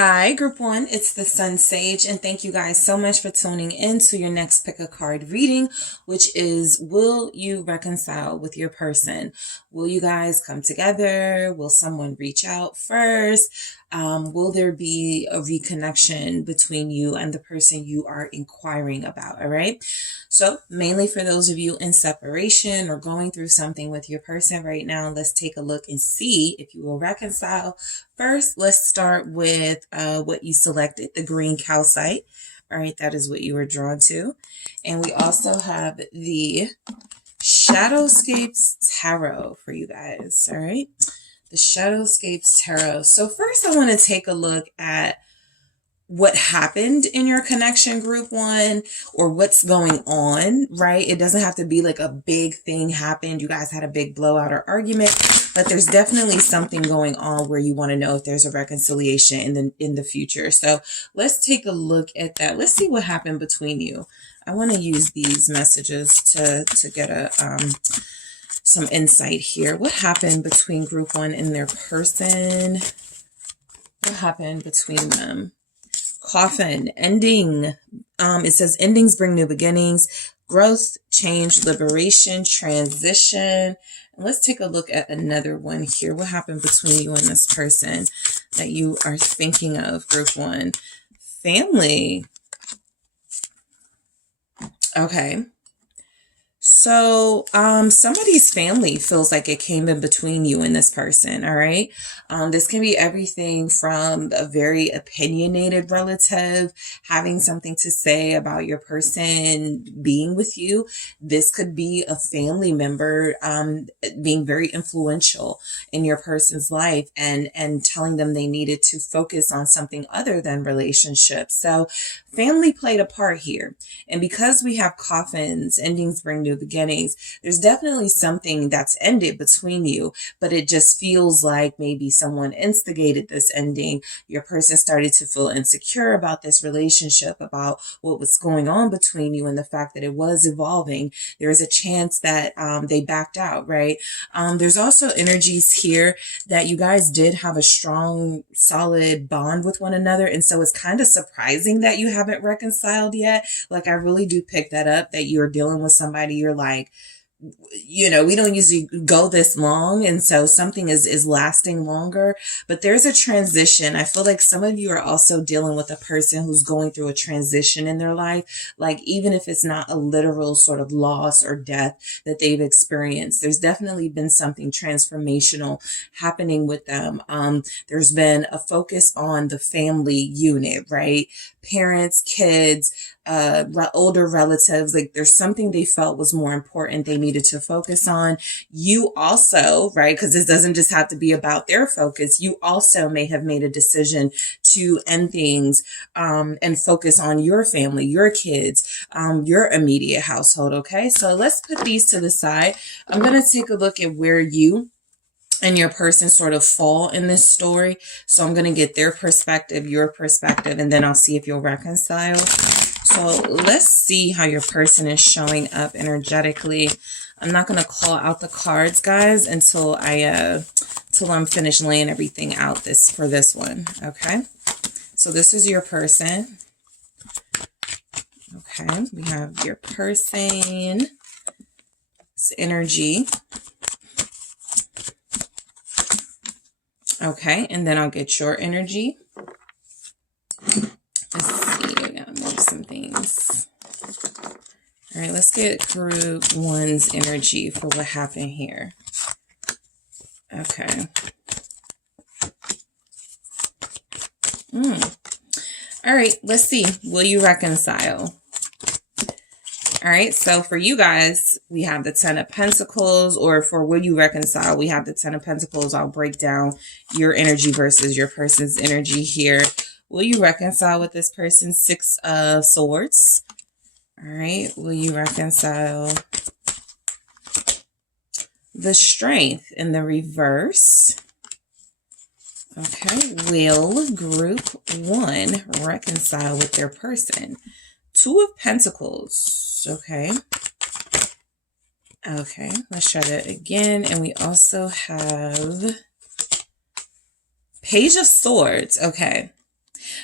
Hi, Group 1. It's the SunSage, and thank you guys so much for tuning in to your next pick a card reading, which is, will you reconcile with your person? Will you guys come together? Will someone reach out first? Will there be a reconnection between you and the person you are inquiring about? All right. So mainly for those of you in separation or going through something with your person right now, let's take a look and see if you will reconcile. First, let's start with what you selected, the green calcite. All right, that is what you were drawn to. And we also have the Shadowscapes Tarot for you guys. All right, the Shadowscapes Tarot. So first I want to take a look at what happened in your connection, Group 1, or what's going on, right? It doesn't have to be like a big thing happened. You guys had a big blowout or argument, but there's definitely something going on where you want to know if there's a reconciliation in the future. So let's take a look at that. Let's see what happened between you. I want to use these messages to get some insight here. What happened between Group 1 and their person? What happened between them? Coffin, ending. It says endings bring new beginnings, growth, change, liberation, transition. And let's take a look at another one here. What happened between you and this person that you are thinking of, Group 1? Family. Okay. So, somebody's family feels like it came in between you and this person, all right? This can be everything from a very opinionated relative having something to say about your person being with you. This could be a family member, being very influential in your person's life and telling them they needed to focus on something other than relationships. So, family played a part here. And because we have coffins, endings bring new beginnings, there's definitely something that's ended between you, but it just feels like maybe someone instigated this ending. Your person started to feel insecure about this relationship, about what was going on between you and the fact that it was evolving. There's a chance that they backed out, right? There's also energies here that you guys did have a strong, solid bond with one another. And so it's kind of surprising that you haven't reconciled yet. Like, I really do pick that up, that you're dealing with somebody you're like, you know, we don't usually go this long. And so something is lasting longer, but there's a transition. I feel like some of you are also dealing with a person who's going through a transition in their life. Like, even if it's not a literal sort of loss or death that they've experienced, there's definitely been something transformational happening with them. There's been a focus on the family unit, right? Parents, kids, older relatives, like there's something they felt was more important they needed to focus on. You also, right, because this doesn't just have to be about their focus, you also may have made a decision to end things and focus on your family, your kids, your immediate household. Okay, so let's put these to the side. I'm going to take a look at where you and your person sort of fall in this story. So I'm going to get their perspective, your perspective, and then I'll see if you'll reconcile. So let's see how your person is showing up energetically. I'm not going to call out the cards, guys, until I'm finished laying everything out for this one. Okay. So this is your person. Okay. We have your person's energy. Okay, and then I'll get your energy. Let's see, I gotta move some things. All right, let's get Group 1's energy for what happened here. Okay. All right, let's see. Will you reconcile? All right, so for you guys, we have the 10 of Pentacles, or for will you reconcile, we have the 10 of Pentacles. I'll break down your energy versus your person's energy here. Will you reconcile with this person? 6 of Swords. All right, will you reconcile? The Strength in the reverse. Okay, will Group 1 reconcile with their person? 2 of Pentacles. Okay. Okay, let's try that again. And we also have Page of Swords. Okay.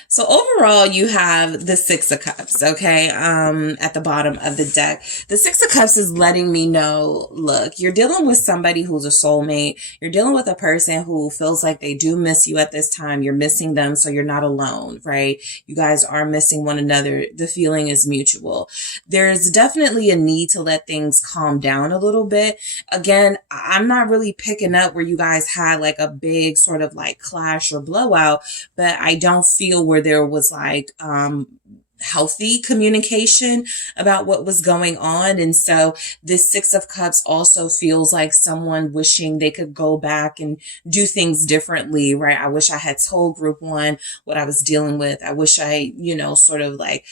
So overall, you have the Six of Cups, okay, at the bottom of the deck. The Six of Cups is letting me know, look, you're dealing with somebody who's a soulmate. You're dealing with a person who feels like they do miss you at this time. You're missing them, so you're not alone, right? You guys are missing one another. The feeling is mutual. There's definitely a need to let things calm down a little bit. Again, I'm not really picking up where you guys had like a big sort of like clash or blowout, but I don't feel where there was like healthy communication about what was going on. And so this Six of Cups also feels like someone wishing they could go back and do things differently, right? I wish I had told group one what I was dealing with. I wish I, sort of like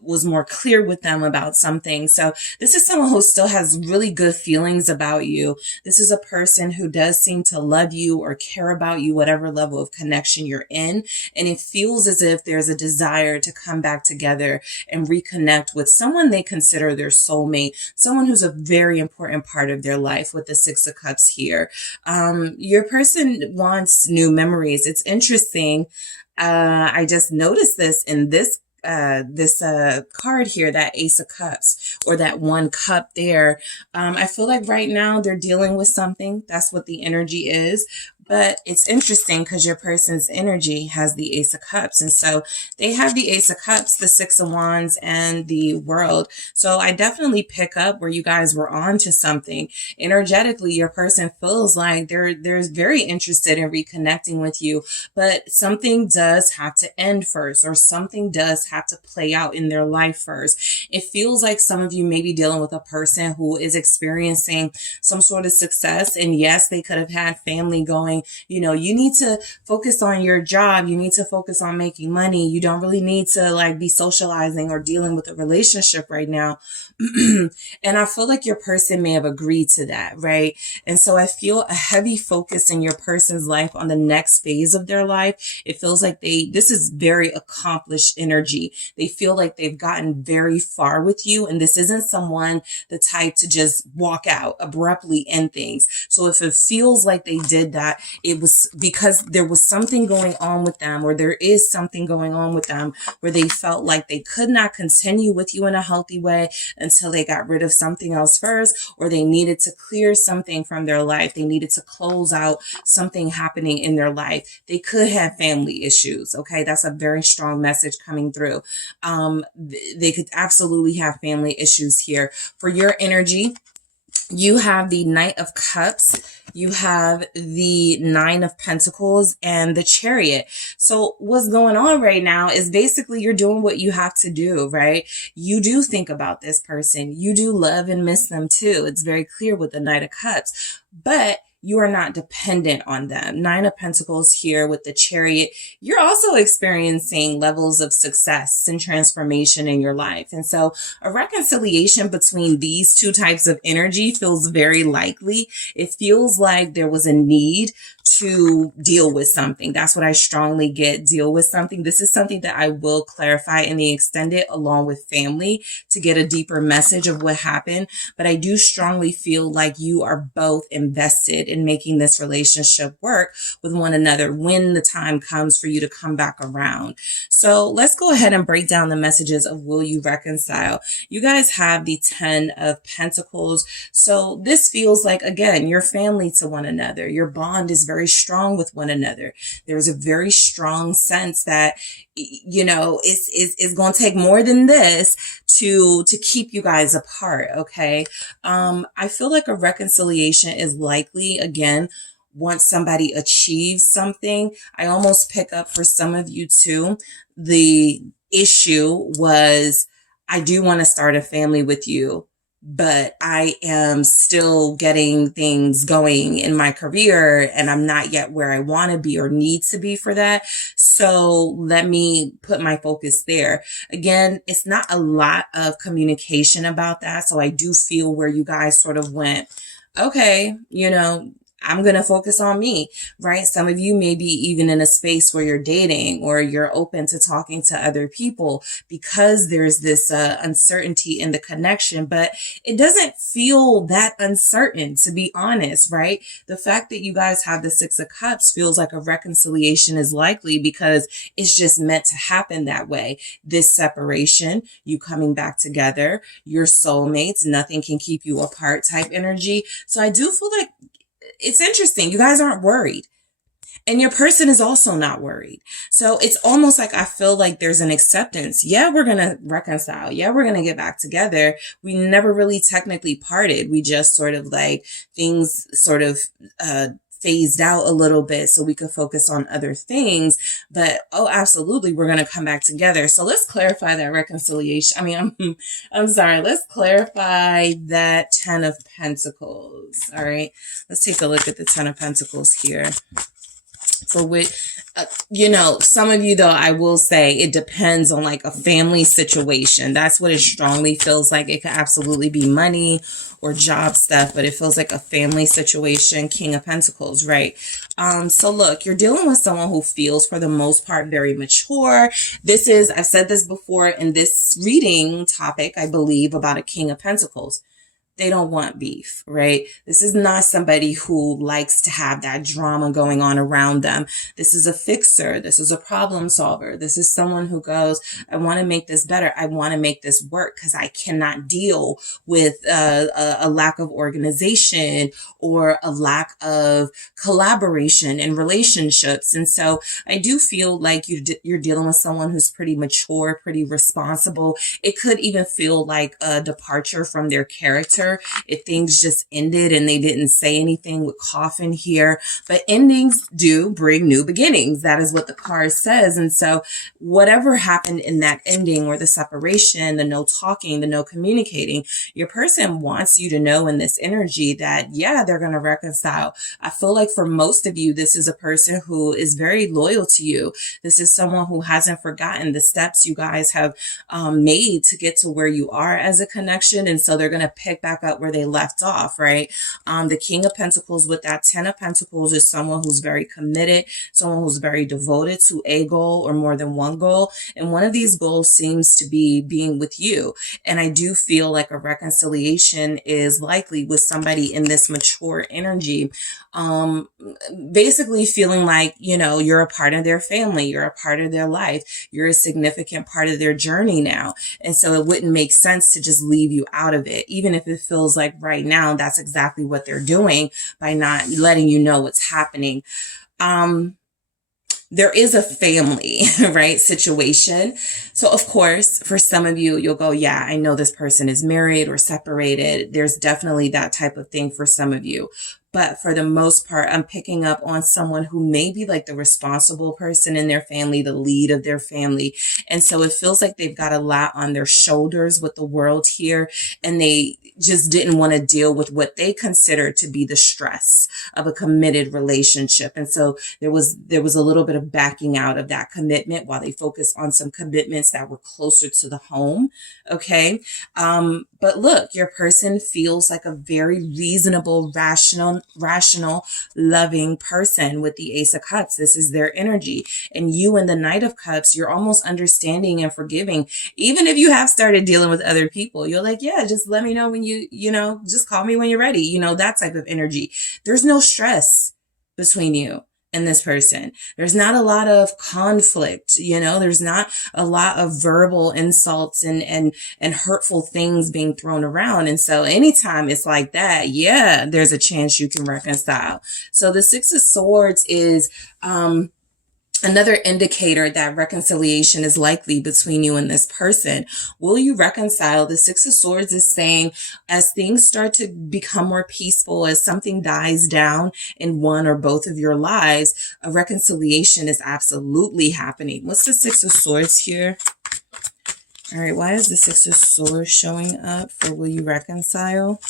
was more clear with them about something. So this is someone who still has really good feelings about you. This is a person who does seem to love you or care about you, whatever level of connection you're in. And it feels as if there's a desire to come back together and reconnect with someone they consider their soulmate, someone who's a very important part of their life with the Six of Cups here. Your person wants new memories. It's interesting. I just noticed this in this card here, that Ace of Cups, or that one cup there. I feel like right now they're dealing with something. That's what the energy is. But it's interesting because your person's energy has the Ace of Cups. And so they have the Ace of Cups, the Six of Wands, and the World. So I definitely pick up where you guys were on to something. Energetically, your person feels like they're very interested in reconnecting with you, but something does have to end first, or something does have to play out in their life first. It feels like some of you may be dealing with a person who is experiencing some sort of success. And yes, they could have had family going, you need to focus on your job. You need to focus on making money. You don't really need to like be socializing or dealing with a relationship right now. And I feel like your person may have agreed to that, right? And so I feel a heavy focus in your person's life on the next phase of their life. It feels like this is very accomplished energy. They feel like they've gotten very far with you. And this isn't someone the type to just walk out abruptly end things. So if it feels like they did that, it was because there was something going on with them, or there is something going on with them where they felt like they could not continue with you in a healthy way until they got rid of something else first, or they needed to clear something from their life. They needed to close out something happening in their life. They could have family issues. Okay. That's a very strong message coming through. They could absolutely have family issues here. For your energy, you have the Knight of Cups, you have the Nine of Pentacles, and the Chariot. So what's going on right now is basically you're doing what you have to do, right? You do think about this person. You do love and miss them too. It's very clear with the Knight of Cups, but you are not dependent on them. Nine of Pentacles here with the Chariot. You're also experiencing levels of success and transformation in your life. And so a reconciliation between these two types of energy feels very likely. It feels like there was a need to deal with something. That's what I strongly get. Deal with something. This is something that I will clarify in the extended along with family to get a deeper message of what happened. But I do strongly feel like you are both invested in making this relationship work with one another when the time comes for you to come back around. So let's go ahead and break down the messages of will you reconcile. You guys have the 10 of Pentacles. So this feels like, again, you're family to one another. Your bond is very strong with one another. There's a very strong sense that, it's going to take more than this to keep you guys apart. Okay. I feel like a reconciliation is likely, again, once somebody achieves something. I almost pick up for some of you too. The issue was, I do want to start a family with you, but I am still getting things going in my career and I'm not yet where I want to be or need to be for that. So let me put my focus there. Again, it's not a lot of communication about that. So I do feel where you guys sort of went, okay, I'm going to focus on me, right? Some of you may be even in a space where you're dating or you're open to talking to other people because there's this uncertainty in the connection, but it doesn't feel that uncertain, to be honest, right? The fact that you guys have the Six of Cups feels like a reconciliation is likely because it's just meant to happen that way. This separation, you coming back together, your soulmates, nothing can keep you apart type energy. So I do feel like it's interesting. You guys aren't worried. And your person is also not worried. So it's almost like I feel like there's an acceptance. Yeah, we're going to reconcile. Yeah, we're going to get back together. We never really technically parted. We just sort of like things sort of phased out a little bit so we could focus on other things. But oh, absolutely, we're going to come back together. So let's clarify that reconciliation. I mean, I'm sorry. Let's clarify that Ten of Pentacles. All right. Let's take a look at the Ten of Pentacles here. For which, some of you though, I will say it depends on like a family situation. That's what it strongly feels like. It could absolutely be money or job stuff, but it feels like a family situation. King of Pentacles, right? So look, you're dealing with someone who feels for the most part very mature. I've said this before in this reading topic, I believe, about a King of Pentacles. They don't want beef, right? This is not somebody who likes to have that drama going on around them. This is a fixer. This is a problem solver. This is someone who goes, I want to make this better. I want to make this work because I cannot deal with a lack of organization or a lack of collaboration in relationships. And so I do feel like you're dealing with someone who's pretty mature, pretty responsible. It could even feel like a departure from their character if things just ended and they didn't say anything with coffin here. But endings do bring new beginnings. That is what the card says. And so whatever happened in that ending or the separation, the no talking, the no communicating, your person wants you to know in this energy that, yeah, they're going to reconcile. I feel like for most of you, this is a person who is very loyal to you. This is someone who hasn't forgotten the steps you guys have made to get to where you are as a connection. And so they're going to pick back up where they left off, right? The King of Pentacles with that Ten of Pentacles is someone who's very committed, someone who's very devoted to a goal or more than one goal. And one of these goals seems to be being with you. And I do feel like a reconciliation is likely with somebody in this mature energy. Basically feeling like, you're a part of their family, you're a part of their life, you're a significant part of their journey now. And so it wouldn't make sense to just leave you out of it, even if it feels like right now that's exactly what they're doing by not letting you know what's happening. There is a family, right, situation. So of course, for some of you, you'll go, yeah, I know this person is married or separated. There's definitely that type of thing for some of you. But for the most part, I'm picking up on someone who may be like the responsible person in their family, the lead of their family. And so it feels like they've got a lot on their shoulders with the world here. And they just didn't want to deal with what they consider to be the stress of a committed relationship. And so there was a little bit of backing out of that commitment while they focus on some commitments that were closer to the home. Okay. But look, your person feels like a very reasonable, rational, loving person with the Ace of Cups. This is their energy. And you and the Knight of Cups, you're almost understanding and forgiving. Even if you have started dealing with other people, you're like, yeah, just let me know when just call me when you're ready. That type of energy. There's no stress between you and this person. There's not a lot of conflict, there's not a lot of verbal insults and hurtful things being thrown around. And so anytime it's like that, yeah, there's a chance you can reconcile. So the Six of Swords is, another indicator that reconciliation is likely between you and this person. Will you reconcile? The Six of Swords is saying as things start to become more peaceful, as something dies down in one or both of your lives, a reconciliation is absolutely happening. What's the Six of Swords here? All right, why is the Six of Swords showing up for will you reconcile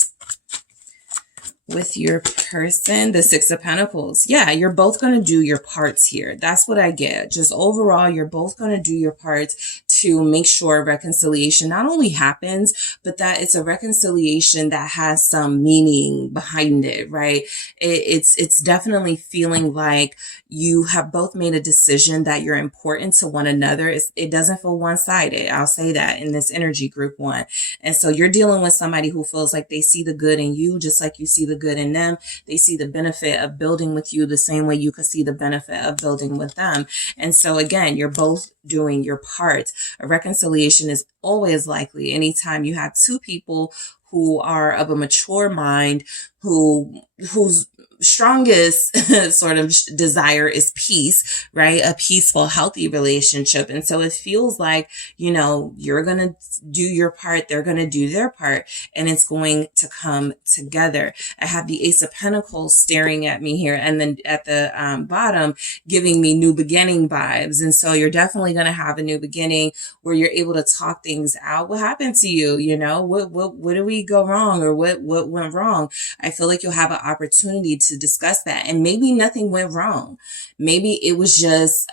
with your person? The Six of Pentacles. Yeah, you're both going to do your parts here. That's what I get. Just overall, you're both going to do your parts to make sure reconciliation not only happens, but that it's a reconciliation that has some meaning behind it, right? It's definitely feeling like you have both made a decision that you're important to one another. It doesn't feel one-sided. I'll say that in this energy, group one. And so you're dealing with somebody who feels like they see the good in you, just like you see the good in them. They see the benefit of building with you the same way you could see the benefit of building with them. And so again, you're both doing your part. A reconciliation is always likely anytime you have two people who are of a mature mind, whose strongest sort of desire is peace, right? A peaceful, healthy relationship. And so it feels like, you're going to do your part, they're going to do their part, and it's going to come together. I have the Ace of Pentacles staring at me here, and then at the bottom, giving me new beginning vibes. And so you're definitely going to have a new beginning where you're able to talk things out. What happened to you? What did we go wrong, or what went wrong? I feel like you'll have an opportunity to discuss that, and maybe nothing went wrong. Maybe it was just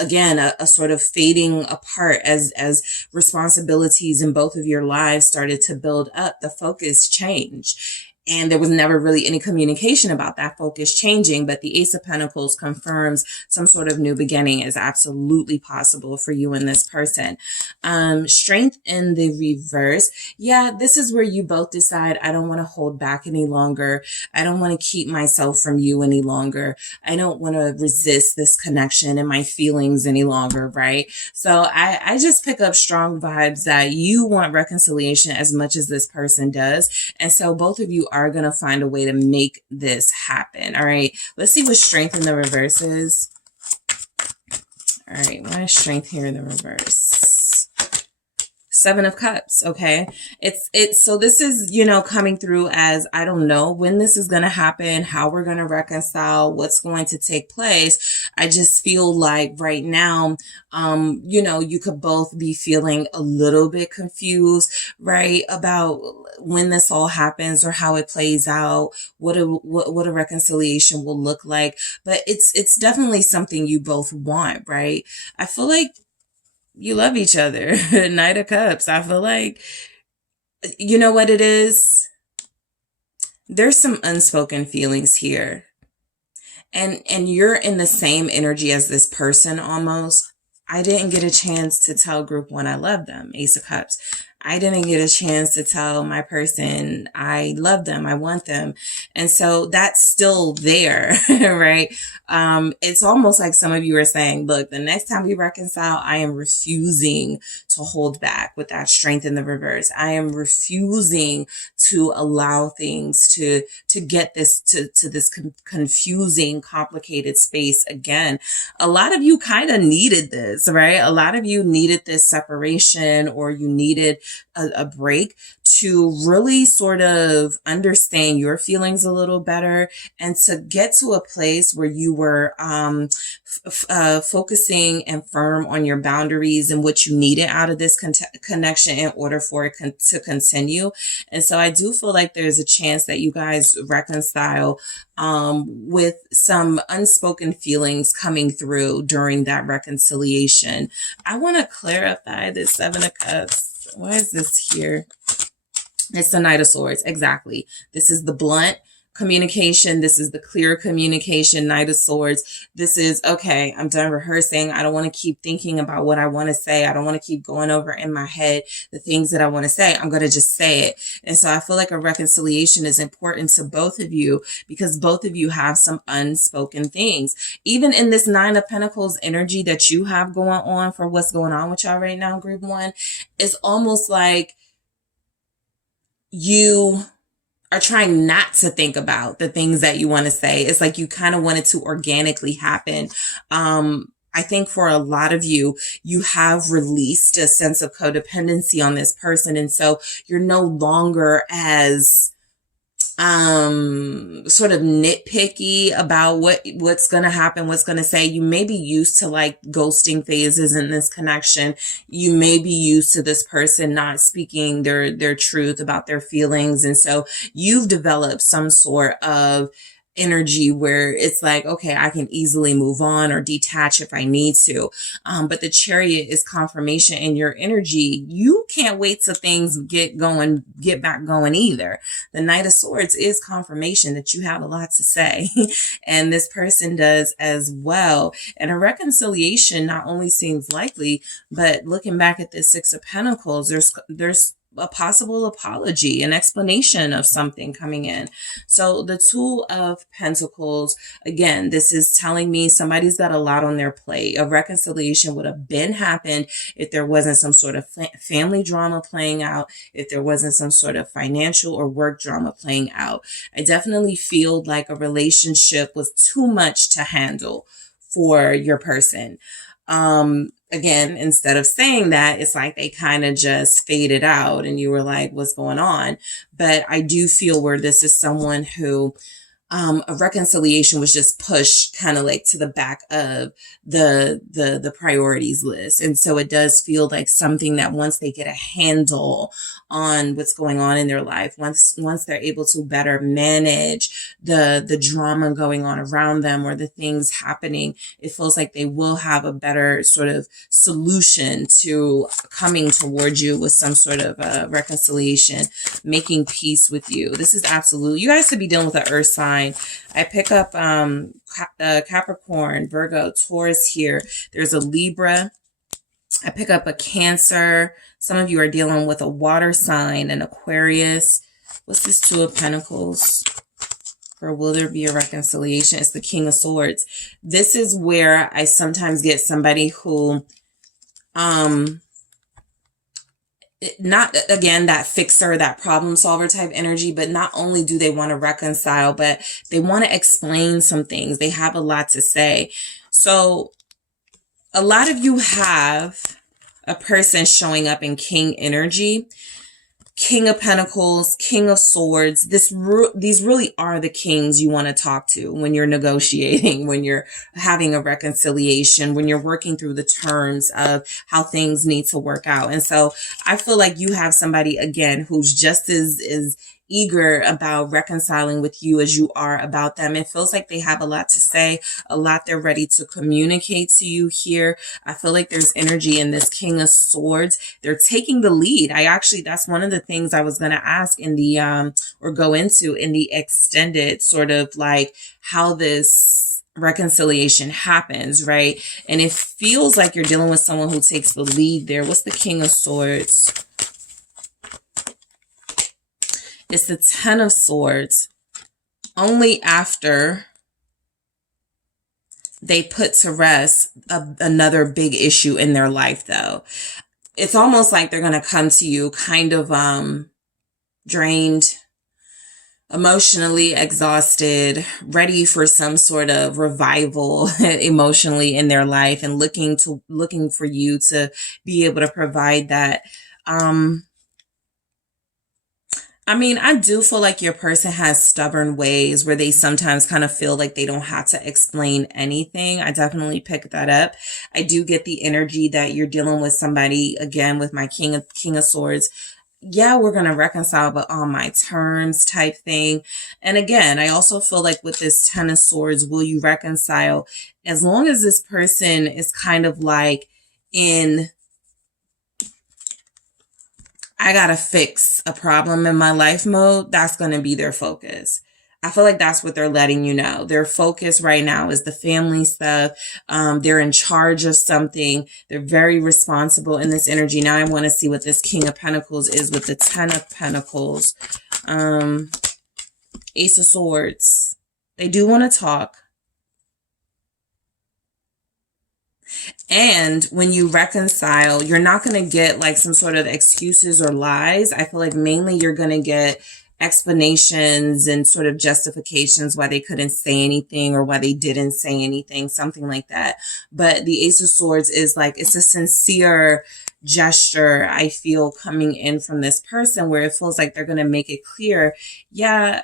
again a sort of fading apart as responsibilities in both of your lives started to build up. The focus changed, and there was never really any communication about that focus changing. But the Ace of Pentacles confirms some sort of new beginning is absolutely possible for you and this person. Strength in the reverse. Yeah, this is where you both decide, I don't want to hold back any longer. I don't want to keep myself from you any longer. I don't want to resist this connection and my feelings any longer, right? So I just pick up strong vibes that you want reconciliation as much as this person does. And so both of you are going to find a way to make this happen. All right. Let's see what strength in the reverse is. All right. What is strength here in the reverse? Seven of Cups. Okay. So this is, coming through as, I don't know when this is going to happen, how we're going to reconcile, what's going to take place. I just feel like right now, you could both be feeling a little bit confused, right? About when this all happens or how it plays out, what a reconciliation will look like. But it's definitely something you both want, right? I feel like you love each other. Knight of Cups. I feel like, you know what it is? There's some unspoken feelings here. And you're in the same energy as this person almost. I didn't get a chance to tell group one I love them, Ace of Cups. I didn't get a chance to tell my person I love them, I want them. And so that's still there, right? It's almost like some of you are saying, look, the next time we reconcile, I am refusing to hold back with that strength in the reverse. I am refusing to allow things to get this to this confusing, complicated space again. A lot of you kind of needed this, right? A lot of you needed this separation, or you needed a break to really sort of understand your feelings a little better, and to get to a place where you were focusing and firm on your boundaries and what you needed out of this connection in order for it to continue. And so I do feel like there's a chance that you guys reconcile with some unspoken feelings coming through during that reconciliation. I want to clarify this Seven of Cups. Why is this here? It's the Knight of Swords. Exactly. This is the blunt communication. This is the clear communication. Knight of Swords. This is, okay, I'm done rehearsing. I don't want to keep thinking about what I want to say. I don't want to keep going over in my head the things that I want to say. I'm going to just say it. And so I feel like a reconciliation is important to both of you, because both of you have some unspoken things. Even in this Nine of Pentacles energy that you have going on for what's going on with y'all right now, group one, it's almost like you are trying not to think about the things that you want to say. It's like you kind of want it to organically happen. I think for a lot of you, you have released a sense of codependency on this person. And so you're no longer as sort of nitpicky about what's going to happen, what's going to say. You may be used to like ghosting phases in this connection. You may be used to this person not speaking their truth about their feelings. And so you've developed some sort of energy where it's like, okay, I can easily move on or detach if I need to. But the Chariot is confirmation in your energy. You can't wait till things get back going either. The Knight of Swords is confirmation that you have a lot to say. And this person does as well. And a reconciliation not only seems likely, but looking back at this Six of Pentacles, there's a possible apology, an explanation of something coming in. So the Two of Pentacles, again, this is telling me somebody's got a lot on their plate. A reconciliation would have been happened if there wasn't some sort of family drama playing out, if there wasn't some sort of financial or work drama playing out. I definitely feel like a relationship was too much to handle for your person. Again, instead of saying that, it's like they kind of just faded out and you were like, what's going on? But I do feel where this is someone who a reconciliation was just pushed kind of like to the back of the priorities list. And so it does feel like something that once they get a handle on what's going on in their life, once they're able to better manage the drama going on around them or the things happening, it feels like they will have a better sort of solution to coming towards you with some sort of reconciliation, making peace with you. This is absolute. You guys could be dealing with an earth sign. I pick up Capricorn, Virgo, Taurus here. There's a Libra. I pick up a Cancer. Some of you are dealing with a water sign, an Aquarius. What's this Two of Pentacles? Or will there be a reconciliation? It's the King of Swords. This is where I sometimes get somebody who not, again, that fixer, that problem solver type energy, but not only do they want to reconcile, but they want to explain some things. They have a lot to say. So a lot of you have a person showing up in King energy. King of Pentacles, King of Swords. These really are the kings you want to talk to when you're negotiating, when you're having a reconciliation, when you're working through the terms of how things need to work out. And so I feel like you have somebody, again, who's just as eager about reconciling with you as you are about them. It feels like they have a lot to say, a lot they're ready to communicate to you here. I feel like there's energy in this King of Swords. They're taking the lead. That's one of the things I was going to ask in the, or go into in the extended sort of like how this reconciliation happens, right? And it feels like you're dealing with someone who takes the lead there. What's the King of Swords? It's the Ten of Swords. Only after they put to rest another big issue in their life, though. It's almost like they're going to come to you kind of drained, emotionally exhausted, ready for some sort of revival emotionally in their life, and looking for you to be able to provide that. I do feel like your person has stubborn ways where they sometimes kind of feel like they don't have to explain anything. I definitely pick that up. I do get the energy that you're dealing with somebody, again, with my King of Swords. Yeah, we're going to reconcile, but on my terms type thing. And again, I also feel like with this Ten of Swords, will you reconcile? As long as this person is kind of like in, I gotta fix a problem in my life mode, that's going to be their focus. I feel like that's what they're letting you know. Their focus right now is the family stuff. They're in charge of something. They're very responsible in this energy. Now I want to see what this King of Pentacles is with the Ten of Pentacles. Ace of Swords. They do want to talk. And when you reconcile, you're not going to get like some sort of excuses or lies. I feel like mainly you're going to get explanations and sort of justifications why they couldn't say anything or why they didn't say anything, something like that. But the Ace of Swords is like, it's a sincere gesture I feel coming in from this person, where it feels like they're going to make it clear, yeah,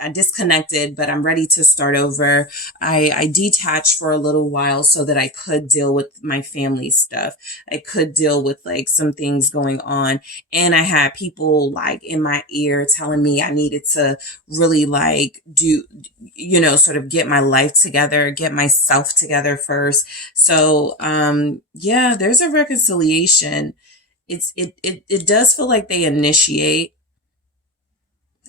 I disconnected, but I'm ready to start over. I detached for a little while so that I could deal with my family stuff. I could deal with like some things going on. And I had people like in my ear telling me I needed to really like do, sort of get my life together, get myself together first. So, yeah, there's a reconciliation. It does feel like they initiate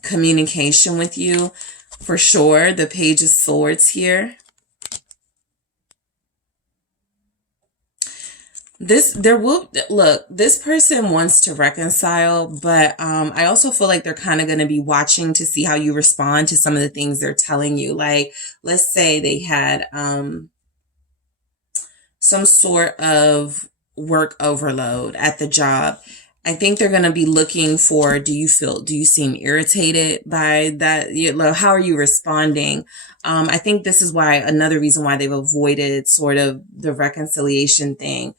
communication with you for sure. The Page of Swords here. This person wants to reconcile, but I also feel like they're kind of going to be watching to see how you respond to some of the things they're telling you. Like, let's say they had some sort of work overload at the job. I think they're going to be looking for, do you seem irritated by that? How are you responding? I think this is another reason why they've avoided sort of the reconciliation thing.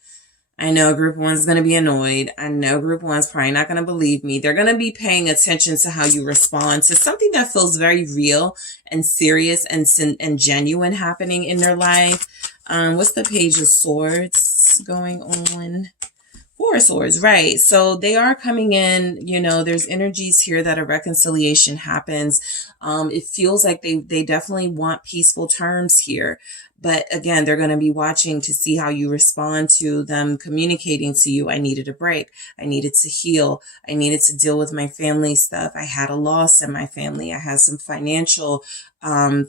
I know group one's going to be annoyed. I know group one's probably not going to believe me. They're going to be paying attention to how you respond to something that feels very real and serious and genuine happening in their life. What's the Page of Swords going on? Four of Swords, right. So they are coming in, there's energies here that a reconciliation happens. It feels like they definitely want peaceful terms here. But again, they're going to be watching to see how you respond to them communicating to you. I needed a break. I needed to heal. I needed to deal with my family stuff. I had a loss in my family. I had some financial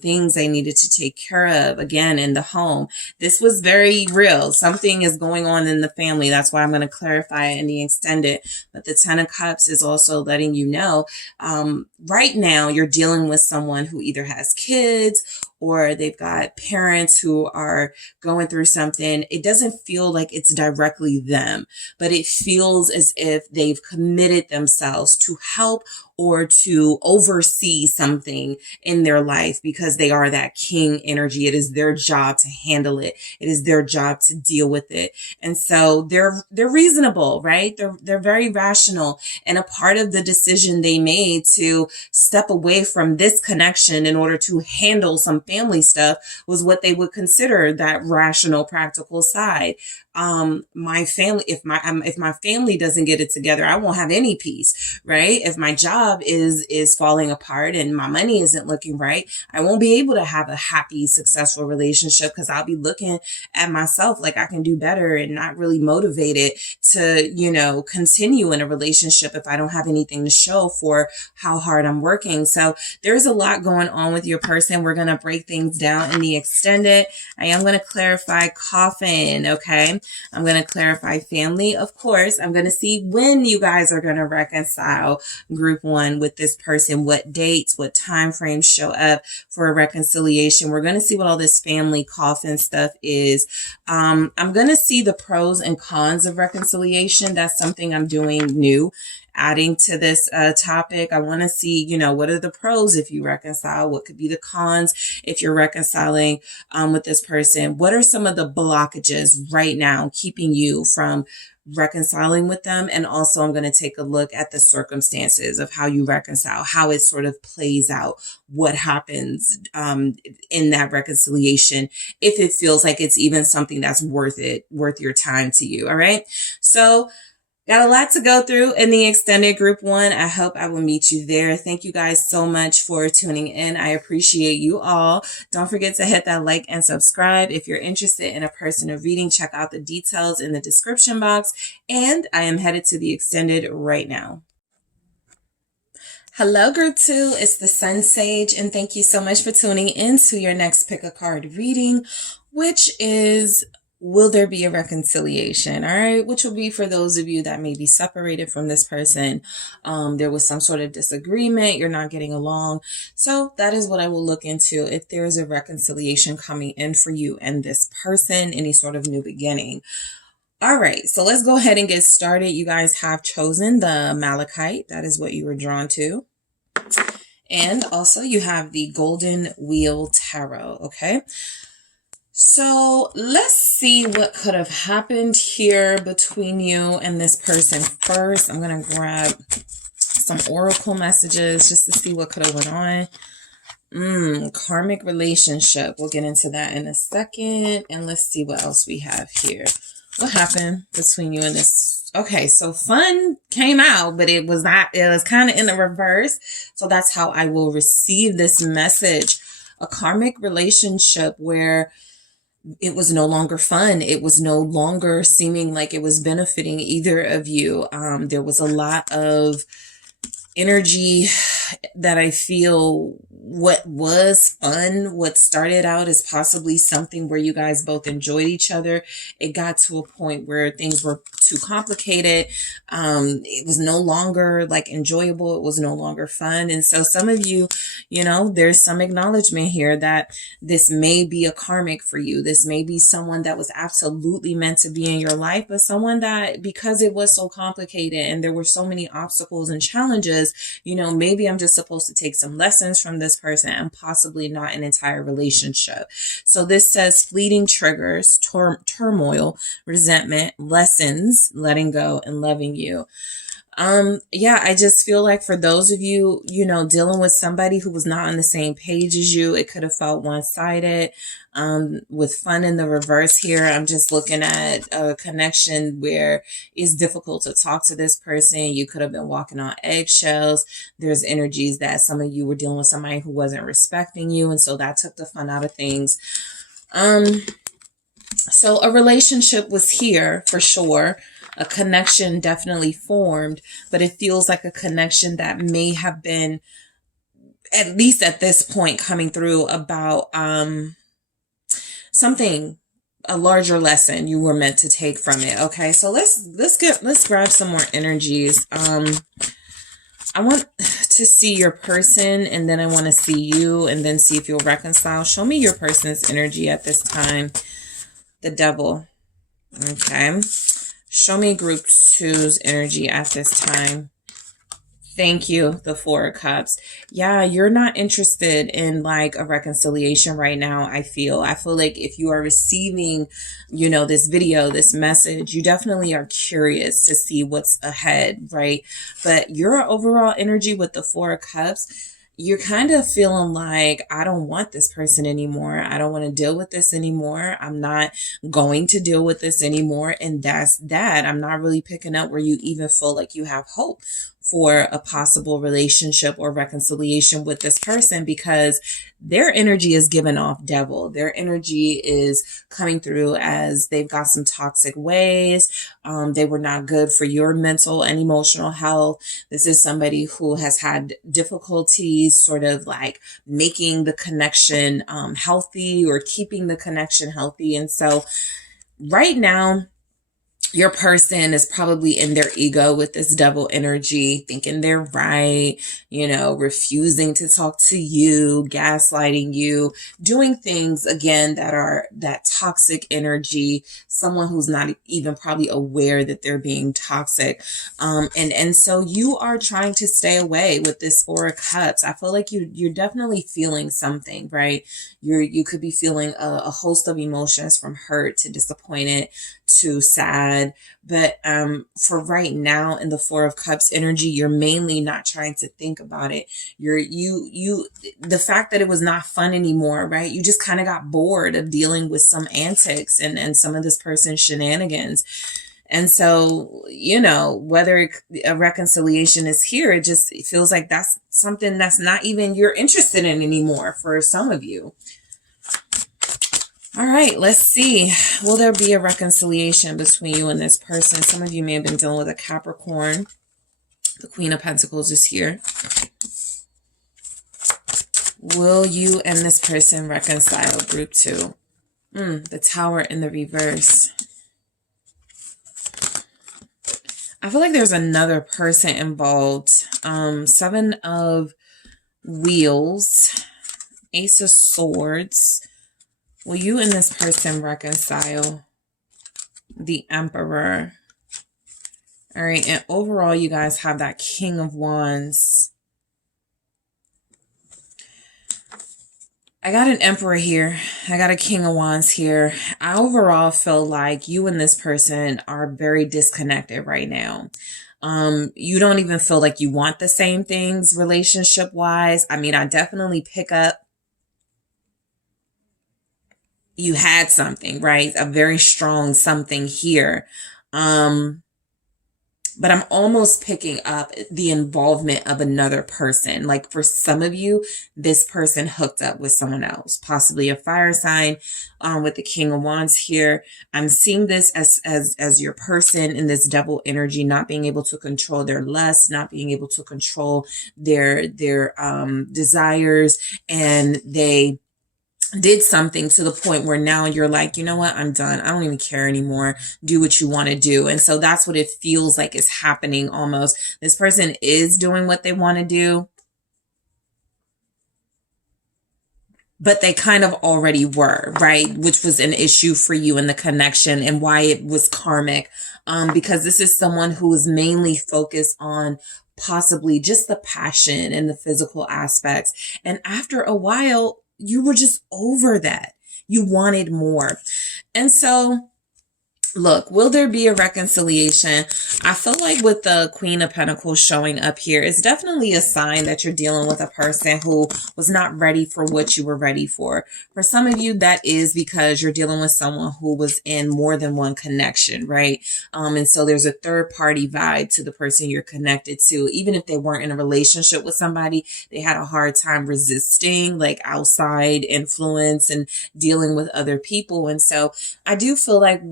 things I needed to take care of, again, in the home. This was very real. Something is going on in the family. That's why I'm going to clarify it in the extended. But the Ten of Cups is also letting you know, right now you're dealing with someone who either has kids or they've got parents who are going through something. It doesn't feel like it's directly them, but it feels as if they've committed themselves to help or to oversee something in their life because they are that king energy. It is their job to handle it. It is their job to deal with it. And so they're reasonable, right? They're very rational. And a part of the decision they made to step away from this connection in order to handle some family stuff was what they would consider that rational, practical side. My family, if my family doesn't get it together, I won't have any peace, right? If my job is falling apart and my money isn't looking right, I won't be able to have a happy, successful relationship because I'll be looking at myself like I can do better and not really motivated to, continue in a relationship if I don't have anything to show for how hard I'm working. So there's a lot going on with your person. We're going to break things down in the extended. I am going to clarify coffin, okay? I'm going to clarify family, of course. I'm going to see when you guys are going to reconcile group one with this person, what dates, what time frames show up for a reconciliation. We're going to see what all this family coffin stuff is. I'm going to see the pros and cons of reconciliation. That's something I'm doing new, adding to this topic. I want to see, what are the pros if you reconcile? What could be the cons if you're reconciling with this person? What are some of the blockages right now keeping you from reconciling with them? And also I'm going to take a look at the circumstances of how you reconcile, how it sort of plays out, what happens in that reconciliation, if it feels like it's even something that's worth your time to you. All right. So got a lot to go through in the extended group one. I hope I will meet you there. Thank you guys so much for tuning in. I appreciate you all. Don't forget to hit that like and subscribe. If you're interested in a personal reading, check out the details in the description box. And I am headed to the extended right now. Hello, group two. It's the SunSage, and thank you so much for tuning in to your next pick a card reading, which is, will there be a reconciliation? All right. Which will be for those of you that may be separated from this person. There was some sort of disagreement. You're not getting along. So that is what I will look into. If there is a reconciliation coming in for you and this person, any sort of new beginning. All right. So let's go ahead and get started. You guys have chosen the Malachite. That is what you were drawn to. And also you have the Golden Wheel Tarot. Okay. So let's see what could have happened here between you and this person first. I'm going to grab some oracle messages just to see what could have went on. Karmic relationship. We'll get into that in a second. And let's see what else we have here. What happened between you and this? Okay, so fun came out, but it was kind of in the reverse. So that's how I will receive this message. A karmic relationship where it was no longer fun. It was no longer seeming like it was benefiting either of you. There was a lot of energy that I feel what was fun, what started out as possibly something where you guys both enjoyed each other. It got to a point where things were too complicated. It was no longer like enjoyable. It was no longer fun. And so some of you, you know, there's some acknowledgement here that this may be a karmic for you. This may be someone that was absolutely meant to be in your life, but someone that, because it was so complicated and there were so many obstacles and challenges, you know, maybe I'm just supposed to take some lessons from this person and possibly not an entire relationship. So this says fleeting triggers, turmoil, resentment, lessons, letting go, and loving you. Yeah, I just feel like for those of you, you know, dealing with somebody who was not on the same page as you, it could have felt one-sided. With fun in the reverse here, I'm just looking at a connection where it's difficult to talk to this person. You could have been walking on eggshells. There's energies that some of you were dealing with somebody who wasn't respecting you, and so that took the fun out of things. So a relationship was here for sure. A connection definitely formed, but it feels like a connection that may have been, at least at this point, coming through about something, a larger lesson you were meant to take from it. Okay, so let's grab some more energies. I want to see your person, and then I want to see you, and then see if you'll reconcile. Show me your person's energy at this time. The Devil. Okay. Show me group 2's energy at this time. Thank you. The Four of Cups. Yeah, you're not interested in like a reconciliation right now. I feel like if you are receiving, you know, this video, this message, you definitely are curious to see what's ahead, right? But your overall energy with the Four of Cups, you're kind of feeling like, I don't want this person anymore. I don't want to deal with this anymore. I'm not going to deal with this anymore. And that's that. I'm not really picking up where you even feel like you have hope for a possible relationship or reconciliation with this person, because their energy is giving off devil. Their energy is coming through as they've got some toxic ways. They were not good for your mental and emotional health. This is somebody who has had difficulties sort of like making the connection healthy or keeping the connection healthy. And so right now, your person is probably in their ego with this devil energy, thinking they're right, you know, refusing to talk to you, gaslighting you, doing things again that are that toxic energy, someone who's not even probably aware that they're being toxic. And so you are trying to stay away with this Four of Cups. I feel like you're definitely feeling something, right? You could be feeling a host of emotions, from hurt to disappointed to sad. But for right now, in the Four of Cups energy, you're mainly not trying to think about it. The fact that it was not fun anymore, right? You just kind of got bored of dealing with some antics and some of this person's shenanigans. And so, you know, whether a reconciliation is here, it feels like that's something that's not even you're interested in anymore for some of you. All right, let's see. Will there be a reconciliation between you and this person? Some of you may have been dealing with a Capricorn. The Queen of Pentacles is here. Will you and this person reconcile? Group 2. The Tower in the reverse. I feel like there's another person involved. 7 of Wheels. Ace of Swords. Will you and this person reconcile? The Emperor. All right. And overall, you guys have that King of Wands. I got an Emperor here. I got a King of Wands here. I overall feel like you and this person are very disconnected right now. You don't even feel like you want the same things relationship wise. I mean, I definitely pick up you had something, right? A very strong something here. Um, but I'm almost picking up the involvement of another person. Like for some of you, this person hooked up with someone else, possibly a fire sign, with the King of Wands here. I'm seeing this as your person in this double energy, not being able to control their lust, not being able to control their desires, and they did something to the point where now you're like, you know what, I'm done. I don't even care anymore. Do what you want to do. And so that's what it feels like is happening almost. This person is doing what they want to do, but they kind of already were, right? Which was an issue for you in the connection and why it was karmic. Because this is someone who is mainly focused on possibly just the passion and the physical aspects. And after a while, you were just over that. You wanted more. And so look, will there be a reconciliation? I feel like with the Queen of Pentacles showing up here, it's definitely a sign that you're dealing with a person who was not ready for what you were ready for. For some of you, that is because you're dealing with someone who was in more than one connection, right? And so there's a third party vibe to the person you're connected to. Even if they weren't in a relationship with somebody, they had a hard time resisting like outside influence and dealing with other people. And so I do feel like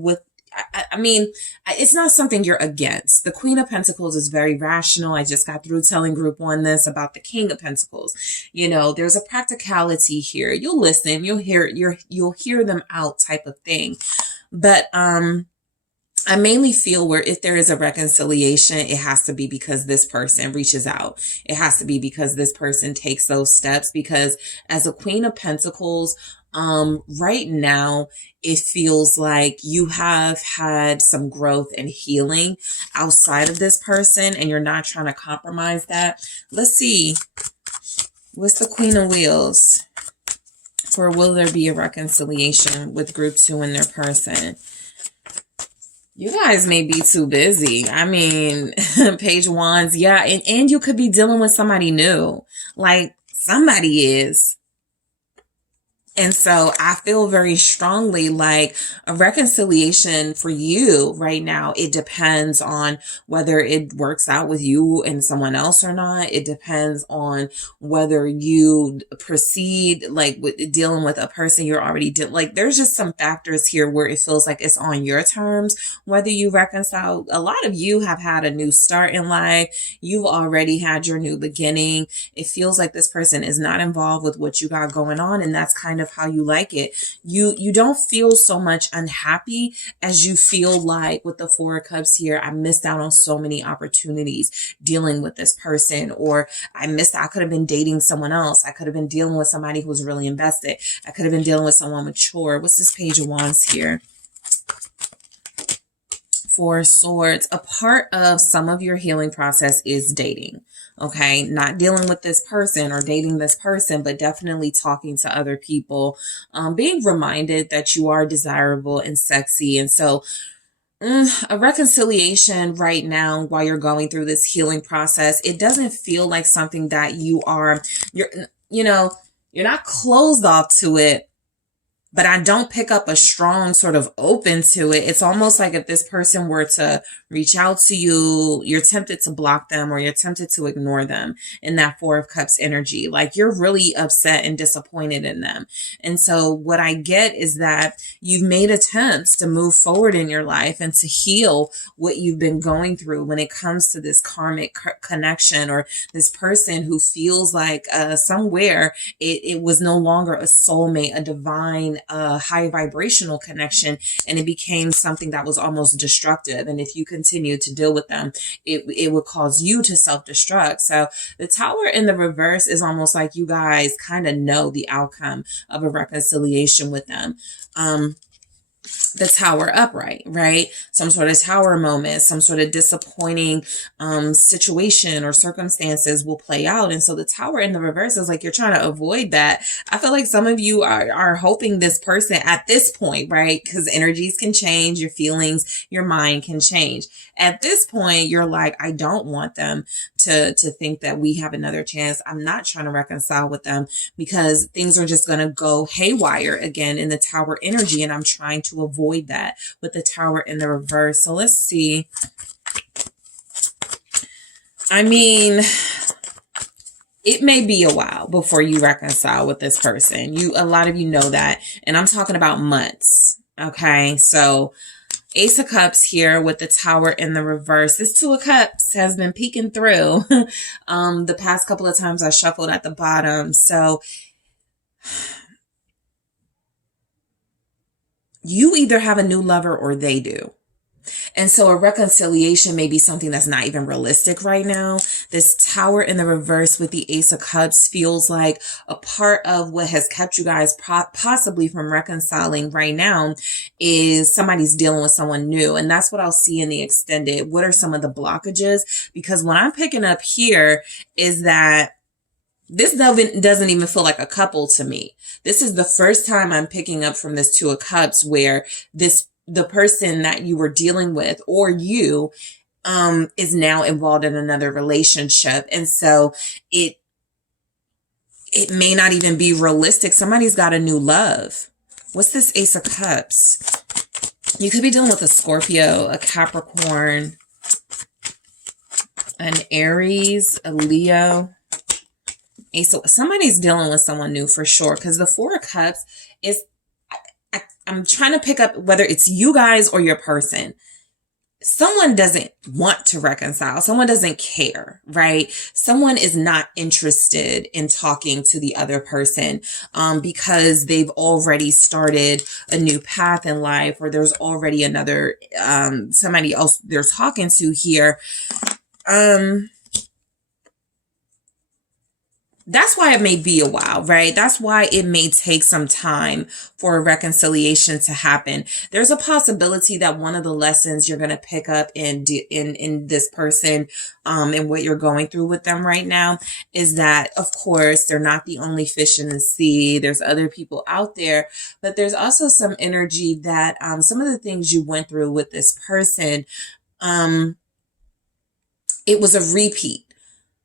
I mean, it's not something you're against. The Queen of Pentacles is very rational. I just got through telling group one this about the King of Pentacles. You know, there's a practicality here. You'll listen, you'll hear them out type of thing. But I mainly feel where if there is a reconciliation, it has to be because this person reaches out. It has to be because this person takes those steps, because as a Queen of Pentacles, right now, it feels like you have had some growth and healing outside of this person and you're not trying to compromise that. Let's see. What's the Queen of Wheels? For will there be a reconciliation with group two and their person? You guys may be too busy. I mean, Page Wands, yeah. And you could be dealing with somebody new. Like, somebody is. And so I feel very strongly like a reconciliation for you right now. It depends on whether it works out with you and someone else or not. It depends on whether you proceed like with dealing with a person you're already like there's just some factors here where it feels like it's on your terms, whether you reconcile. A lot of you have had a new start in life. You've already had your new beginning. It feels like this person is not involved with what you got going on. And that's kind of how you like it. You don't feel so much unhappy as you feel like with the Four of Cups here, I missed out on so many opportunities dealing with this person, or I could have been dating someone else. I could have been dealing with somebody who was really invested. I could have been dealing with someone mature. What's this Page of Wands here? Four of Swords. A part of some of your healing process is dating. Okay, not dealing with this person or dating this person, but definitely talking to other people, being reminded that you are desirable and sexy. And so a reconciliation right now while you're going through this healing process, it doesn't feel like something that you're not closed off to it, but I don't pick up a strong sort of open to it. It's almost like if this person were to reach out to you, you're tempted to block them or you're tempted to ignore them in that Four of Cups energy. Like you're really upset and disappointed in them. And so what I get is that you've made attempts to move forward in your life and to heal what you've been going through when it comes to this karmic connection or this person who feels like somewhere it was no longer a soulmate, a divine, high vibrational connection, and it became something that was almost destructive. And if you continue to deal with them, it would cause you to self-destruct. So the Tower in the reverse is almost like you guys kind of know the outcome of a reconciliation with them. the Tower upright, right? Some sort of Tower moment, some sort of disappointing situation or circumstances will play out. And so the Tower in the reverse is like you're trying to avoid that. I feel like some of you are hoping this person at this point, right? Because energies can change, your feelings, your mind can change. At this point, you're like, I don't want them to think that we have another chance. I'm not trying to reconcile with them because things are just going to go haywire again in the Tower energy. And I'm trying to avoid that with the Tower in the reverse. So let's see. I mean, it may be a while before you reconcile with this person. A lot of you know that. And I'm talking about months. Okay. So Ace of Cups here with the Tower in the reverse. This Two of Cups has been peeking through the past couple of times I shuffled at the bottom. So you either have a new lover or they do. And so a reconciliation may be something that's not even realistic right now. This Tower in the reverse with the Ace of Cups feels like a part of what has kept you guys possibly from reconciling right now is somebody's dealing with someone new. And that's what I'll see in the extended. What are some of the blockages? Because what I'm picking up here is that this doesn't even feel like a couple to me. This is the first time I'm picking up from this Two of Cups where the person that you were dealing with or you is now involved in another relationship. And so it may not even be realistic. Somebody's got a new love. What's this Ace of Cups? You could be dealing with a Scorpio, a Capricorn, an Aries, a Leo. Somebody's dealing with someone new for sure. Because the Four of Cups is, I'm trying to pick up whether it's you guys or your person. Someone doesn't want to reconcile. Someone doesn't care, right? Someone is not interested in talking to the other person because they've already started a new path in life, or there's already another somebody else they're talking to here. That's why it may be a while, right? That's why it may take some time for a reconciliation to happen. There's a possibility that one of the lessons you're going to pick up in this person, and what you're going through with them right now is that, of course, they're not the only fish in the sea. There's other people out there, but there's also some energy that, some of the things you went through with this person, it was a repeat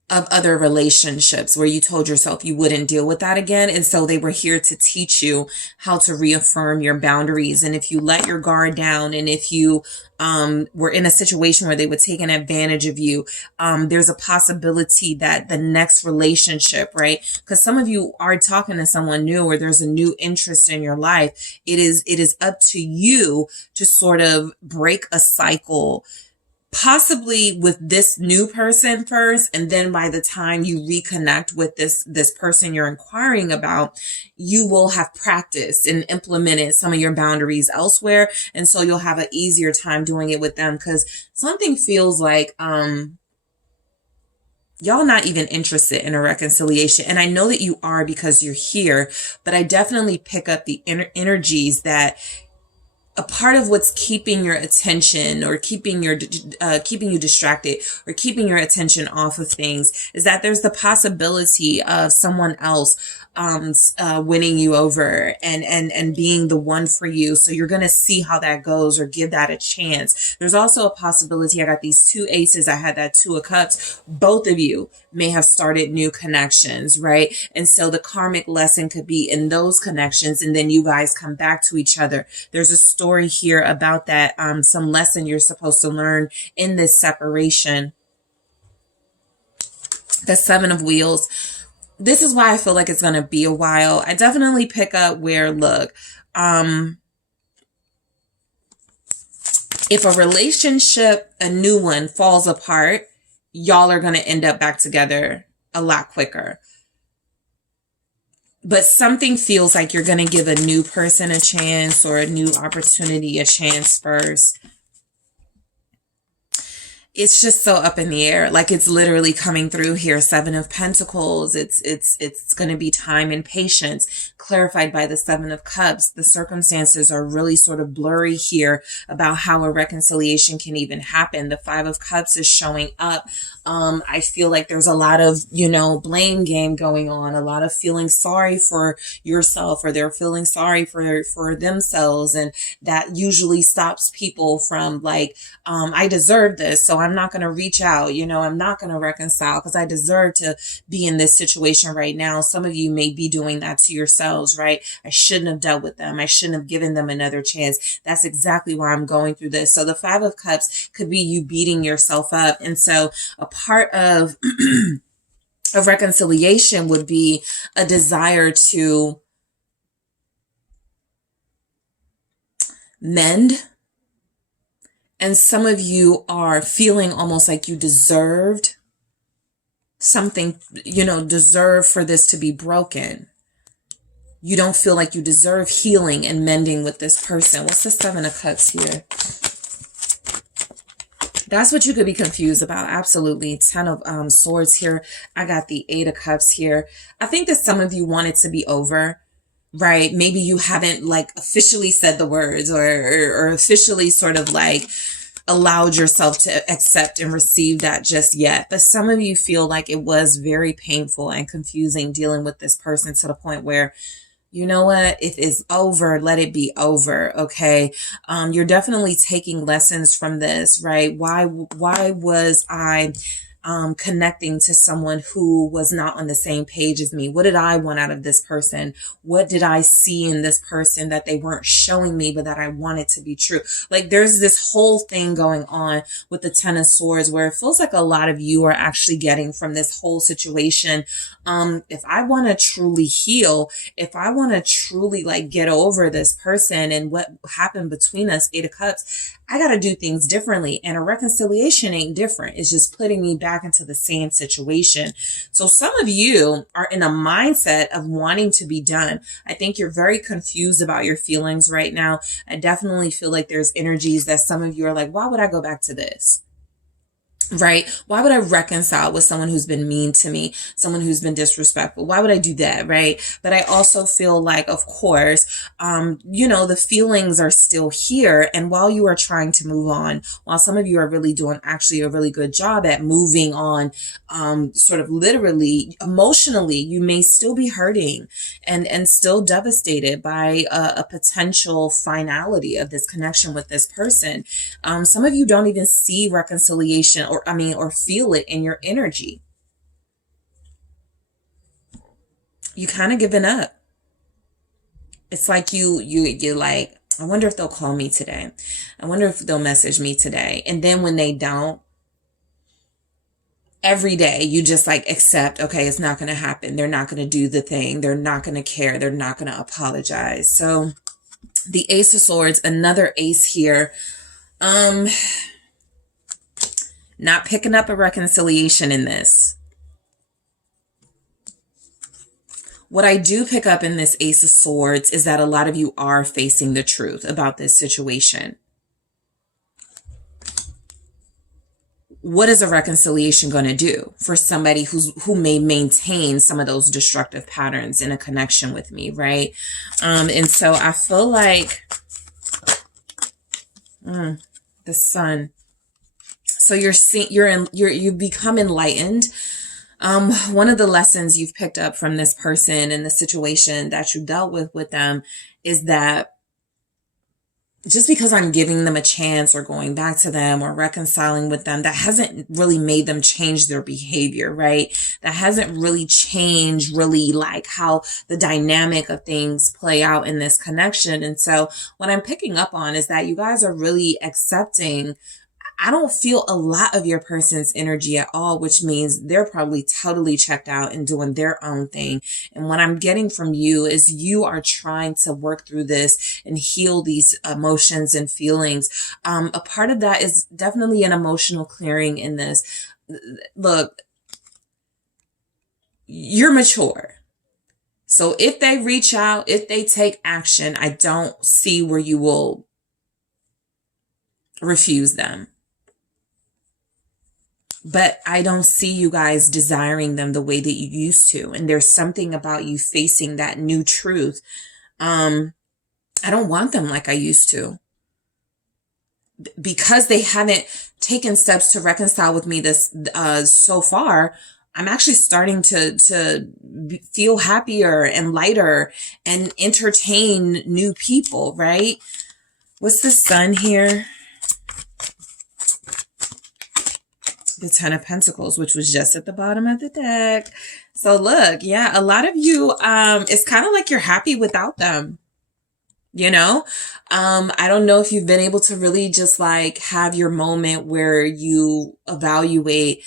of other relationships where you told yourself you wouldn't deal with that again. And so they were here to teach you how to reaffirm your boundaries. And if you let your guard down, and if you were in a situation where they were taking advantage of you, there's a possibility that the next relationship, right? Because some of you are talking to someone new, or there's a new interest in your life. It is up to you to sort of break a cycle, possibly with this new person first. And then by the time you reconnect with this person you're inquiring about, you will have practiced and implemented some of your boundaries elsewhere. And so you'll have an easier time doing it with them, because something feels like, y'all not even interested in a reconciliation. And I know that you are because you're here, but I definitely pick up the energies that a part of what's keeping your attention, or keeping you distracted, or keeping your attention off of things, is that there's the possibility of someone else winning you over and being the one for you. So you're going to see how that goes, or give that a chance. There's also a possibility, I got these two aces, I had that Two of Cups. Both of you may have started new connections, right? And so the karmic lesson could be in those connections, and then you guys come back to each other. There's a story here about that, some lesson you're supposed to learn in this separation. The Seven of Wheels. This is why I feel like it's going to be a while. I definitely pick up where, look, if a relationship, a new one, falls apart, y'all are going to end up back together a lot quicker. But something feels like you're going to give a new person a chance, or a new opportunity a chance first. it's just so up in the air. Like it's literally coming through here. 7 of Pentacles. It's going to be time and patience clarified by the 7 of Cups. The circumstances are really sort of blurry here about how a reconciliation can even happen. The 5 of Cups is showing up. I feel like there's a lot of, blame game going on, a lot of feeling sorry for yourself, or they're feeling sorry for themselves. And that usually stops people from like, I deserve this, so I'm not going to reach out. I'm not going to reconcile because I deserve to be in this situation right now. Some of you may be doing that to yourselves, right? I shouldn't have dealt with them. I shouldn't have given them another chance. That's exactly why I'm going through this. So the 5 of Cups could be you beating yourself up. And so a part of of reconciliation would be a desire to mend. And some of you are feeling almost like you deserved something, deserve for this to be broken. You don't feel like you deserve healing and mending with this person. What's the 7 of Cups here? That's what you could be confused about. Absolutely. 10 of Swords here. I got the 8 of Cups here. I think that some of you want it to be over, right? Maybe you haven't like officially said the words or officially sort of like allowed yourself to accept and receive that just yet. But some of you feel like it was very painful and confusing dealing with this person to the point where, you know what? If it's over, let it be over. Okay. You're definitely taking lessons from this, right? Why was I connecting to someone who was not on the same page as me? What did I want out of this person? What did I see in this person that they weren't showing me, but that I wanted to be true? Like there's this whole thing going on with the 10 of Swords where it feels like a lot of you are actually getting from this whole situation. If I want to truly heal, if I want to truly like get over this person and what happened between us, 8 of Cups, I got to do things differently. And a reconciliation ain't different. It's just putting me back into the same situation. So some of you are in a mindset of wanting to be done. I think you're very confused about your feelings right now. I definitely feel like there's energies that some of you are like, why would I go back to this? Right? Why would I reconcile with someone who's been mean to me, someone who's been disrespectful? Why would I do that? Right? But I also feel like, of course, the feelings are still here. And while you are trying to move on, while some of you are really doing actually a really good job at moving on, sort of literally, emotionally, you may still be hurting and still devastated by a potential finality of this connection with this person. Some of you don't even see reconciliation or feel it in your energy. You kind of given up. It's like you're like, I wonder if they'll call me today. I wonder if they'll message me today. And then when they don't, every day you just like accept, okay, it's not going to happen. They're not going to do the thing. They're not going to care. They're not going to apologize. So the Ace of Swords, another ace here. Not picking up a reconciliation in this. What I do pick up in this Ace of Swords is that a lot of you are facing the truth about this situation. What is a reconciliation going to do for somebody who may maintain some of those destructive patterns in a connection with me, right? And so I feel like the Sun. So you become enlightened. One of the lessons you've picked up from this person and the situation that you dealt with them is that just because I'm giving them a chance or going back to them or reconciling with them, that hasn't really made them change their behavior, right? That hasn't really changed really like how the dynamic of things play out in this connection. And so what I'm picking up on is that you guys are really accepting. I don't feel a lot of your person's energy at all, which means they're probably totally checked out and doing their own thing. And what I'm getting from you is you are trying to work through this and heal these emotions and feelings. A part of that is definitely an emotional clearing in this. Look, you're mature. So if they reach out, if they take action, I don't see where you will refuse them. but I don't see you guys desiring them the way that you used to. And there's something about you facing that new truth. I don't want them like I used to, because they haven't taken steps to reconcile with me this so far. I'm actually starting to feel happier and lighter and entertain new people, right? What's the sun here? The Ten of Pentacles, which was just at the bottom of the deck. So look, yeah, a lot of you, it's kind of like you're happy without them. You know, I don't know if you've been able to really just like have your moment where you evaluate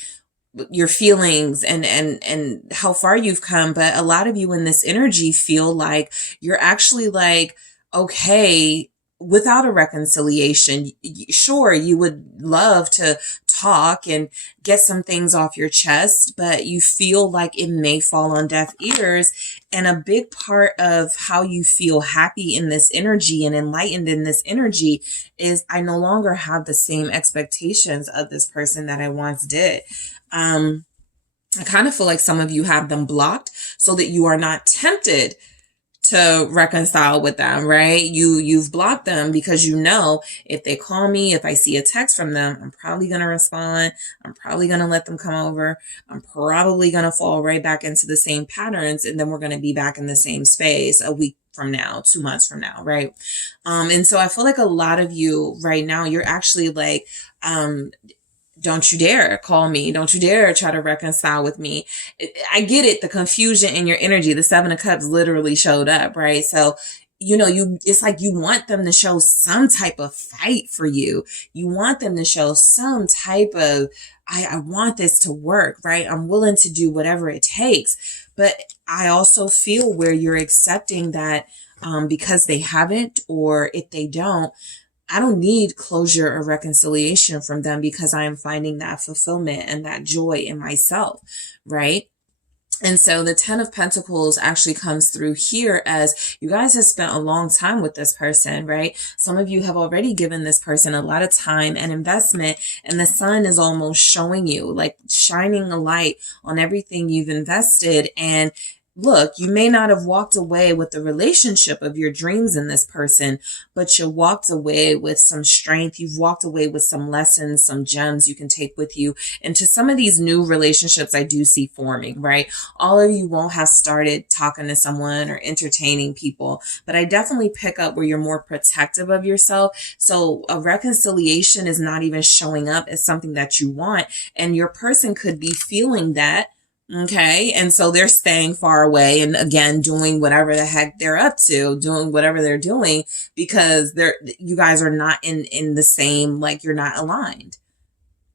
your feelings and how far you've come. But a lot of you in this energy feel like you're actually like, okay, without a reconciliation. Sure, you would love to talk and get some things off your chest, but you feel like it may fall on deaf ears. And a big part of how you feel happy in this energy and enlightened in this energy is I no longer have the same expectations of this person that I once did. I kind of feel like some of you have them blocked so that you are not tempted to reconcile with them, right? You've blocked them because you know if they call me, if I see a text from them, I'm probably going to respond. I'm probably going to let them come over. I'm probably going to fall right back into the same patterns, and then we're going to be back in the same space a week from now, 2 months from now, right? And so I feel like a lot of you right now, you're actually like, don't you dare call me. Don't you dare try to reconcile with me. I get it. The confusion in your energy, the Seven of Cups literally showed up, right? So, you know, it's like you want them to show some type of fight for you. You want them to show some type of, I want this to work, right? I'm willing to do whatever it takes. But I also feel where you're accepting that because they haven't, or if they don't, I don't need closure or reconciliation from them because I am finding that fulfillment and that joy in myself, right? And so the Ten of Pentacles actually comes through here as you guys have spent a long time with this person, right? Some of you have already given this person a lot of time and investment, and the sun is almost showing you, like shining a light on everything you've invested. And look, you may not have walked away with the relationship of your dreams in this person, but you walked away with some strength. You've walked away with some lessons, some gems you can take with you into some of these new relationships I do see forming, right? All of you won't have started talking to someone or entertaining people, but I definitely pick up where you're more protective of yourself. So a reconciliation is not even showing up as something that you want, and your person could be feeling that. Okay. And so they're staying far away and again, doing whatever the heck they're up to, doing whatever they're doing because you guys are not in the same, like you're not aligned.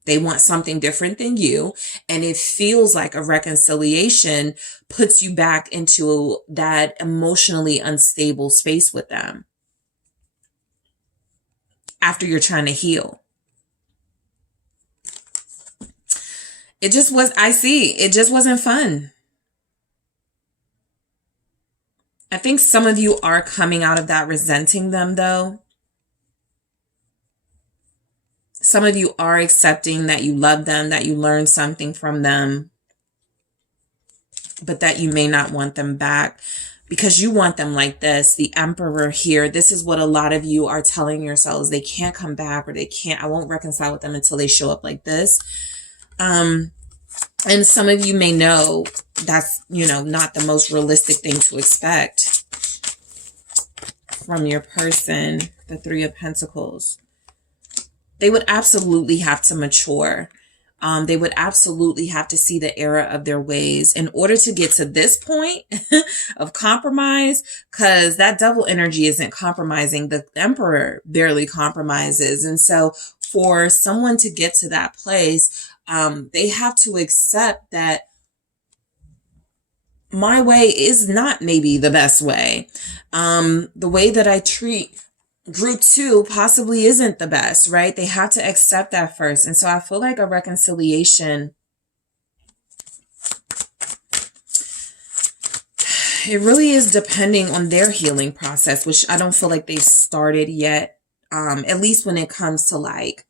They want something different than you. And it feels like a reconciliation puts you back into that emotionally unstable space with them after you're trying to heal. It just wasn't fun. I think some of you are coming out of that resenting them though. Some of you are accepting that you love them, that you learned something from them, but that you may not want them back because you want them like this. The Emperor here, this is what a lot of you are telling yourselves. They can't come back, or I won't reconcile with them until they show up like this. And some of you may know that's, not the most realistic thing to expect from your person. The Three of Pentacles. They would absolutely have to mature. They would absolutely have to see the error of their ways in order to get to this point of compromise, because that double energy isn't compromising. The Emperor barely compromises. And so for someone to get to that place, they have to accept that my way is not maybe the best way. The way that I treat group 2 possibly isn't the best, right? They have to accept that first. And so I feel like a reconciliation, it really is depending on their healing process, which I don't feel like they've started yet. At least when it comes to like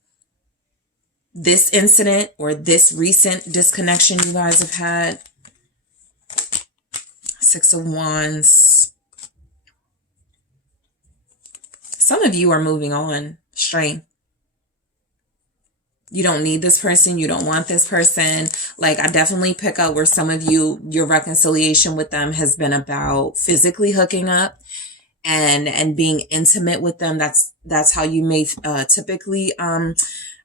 this incident or this recent disconnection you guys have had. Six of Wands. Some of you are moving on straight. You don't need this person. You don't want this person. Like, I definitely pick up where some of you, your reconciliation with them has been about physically hooking up and being intimate with them. That's how you may typically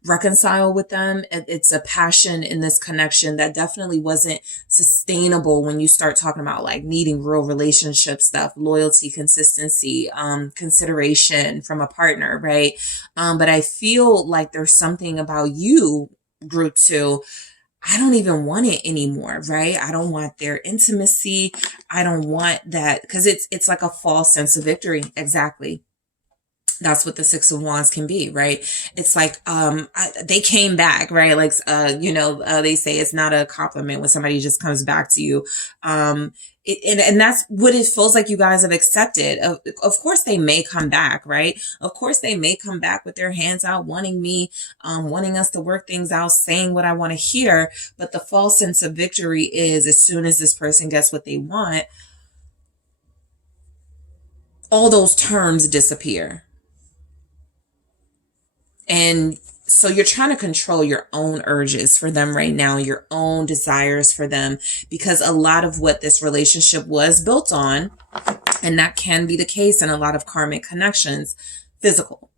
reconcile with them. It's a passion in this connection that definitely wasn't sustainable when you start talking about like needing real relationship stuff, loyalty, consistency, consideration from a partner, right? But I feel like there's something about you, group 2. I don't even want it anymore, right? I don't want their intimacy. I don't want that, because it's like a false sense of victory. Exactly. That's what the Six of Wands can be, right? It's like, they came back, right? Like, they say it's not a compliment when somebody just comes back to you. And that's what it feels like you guys have accepted. Of course they may come back, right? Of course they may come back with their hands out, wanting me, wanting us to work things out, saying what I want to hear. But the false sense of victory is, as soon as this person gets what they want, all those terms disappear. And so you're trying to control your own urges for them right now, your own desires for them, because a lot of what this relationship was built on, and that can be the case in a lot of karmic connections, physical.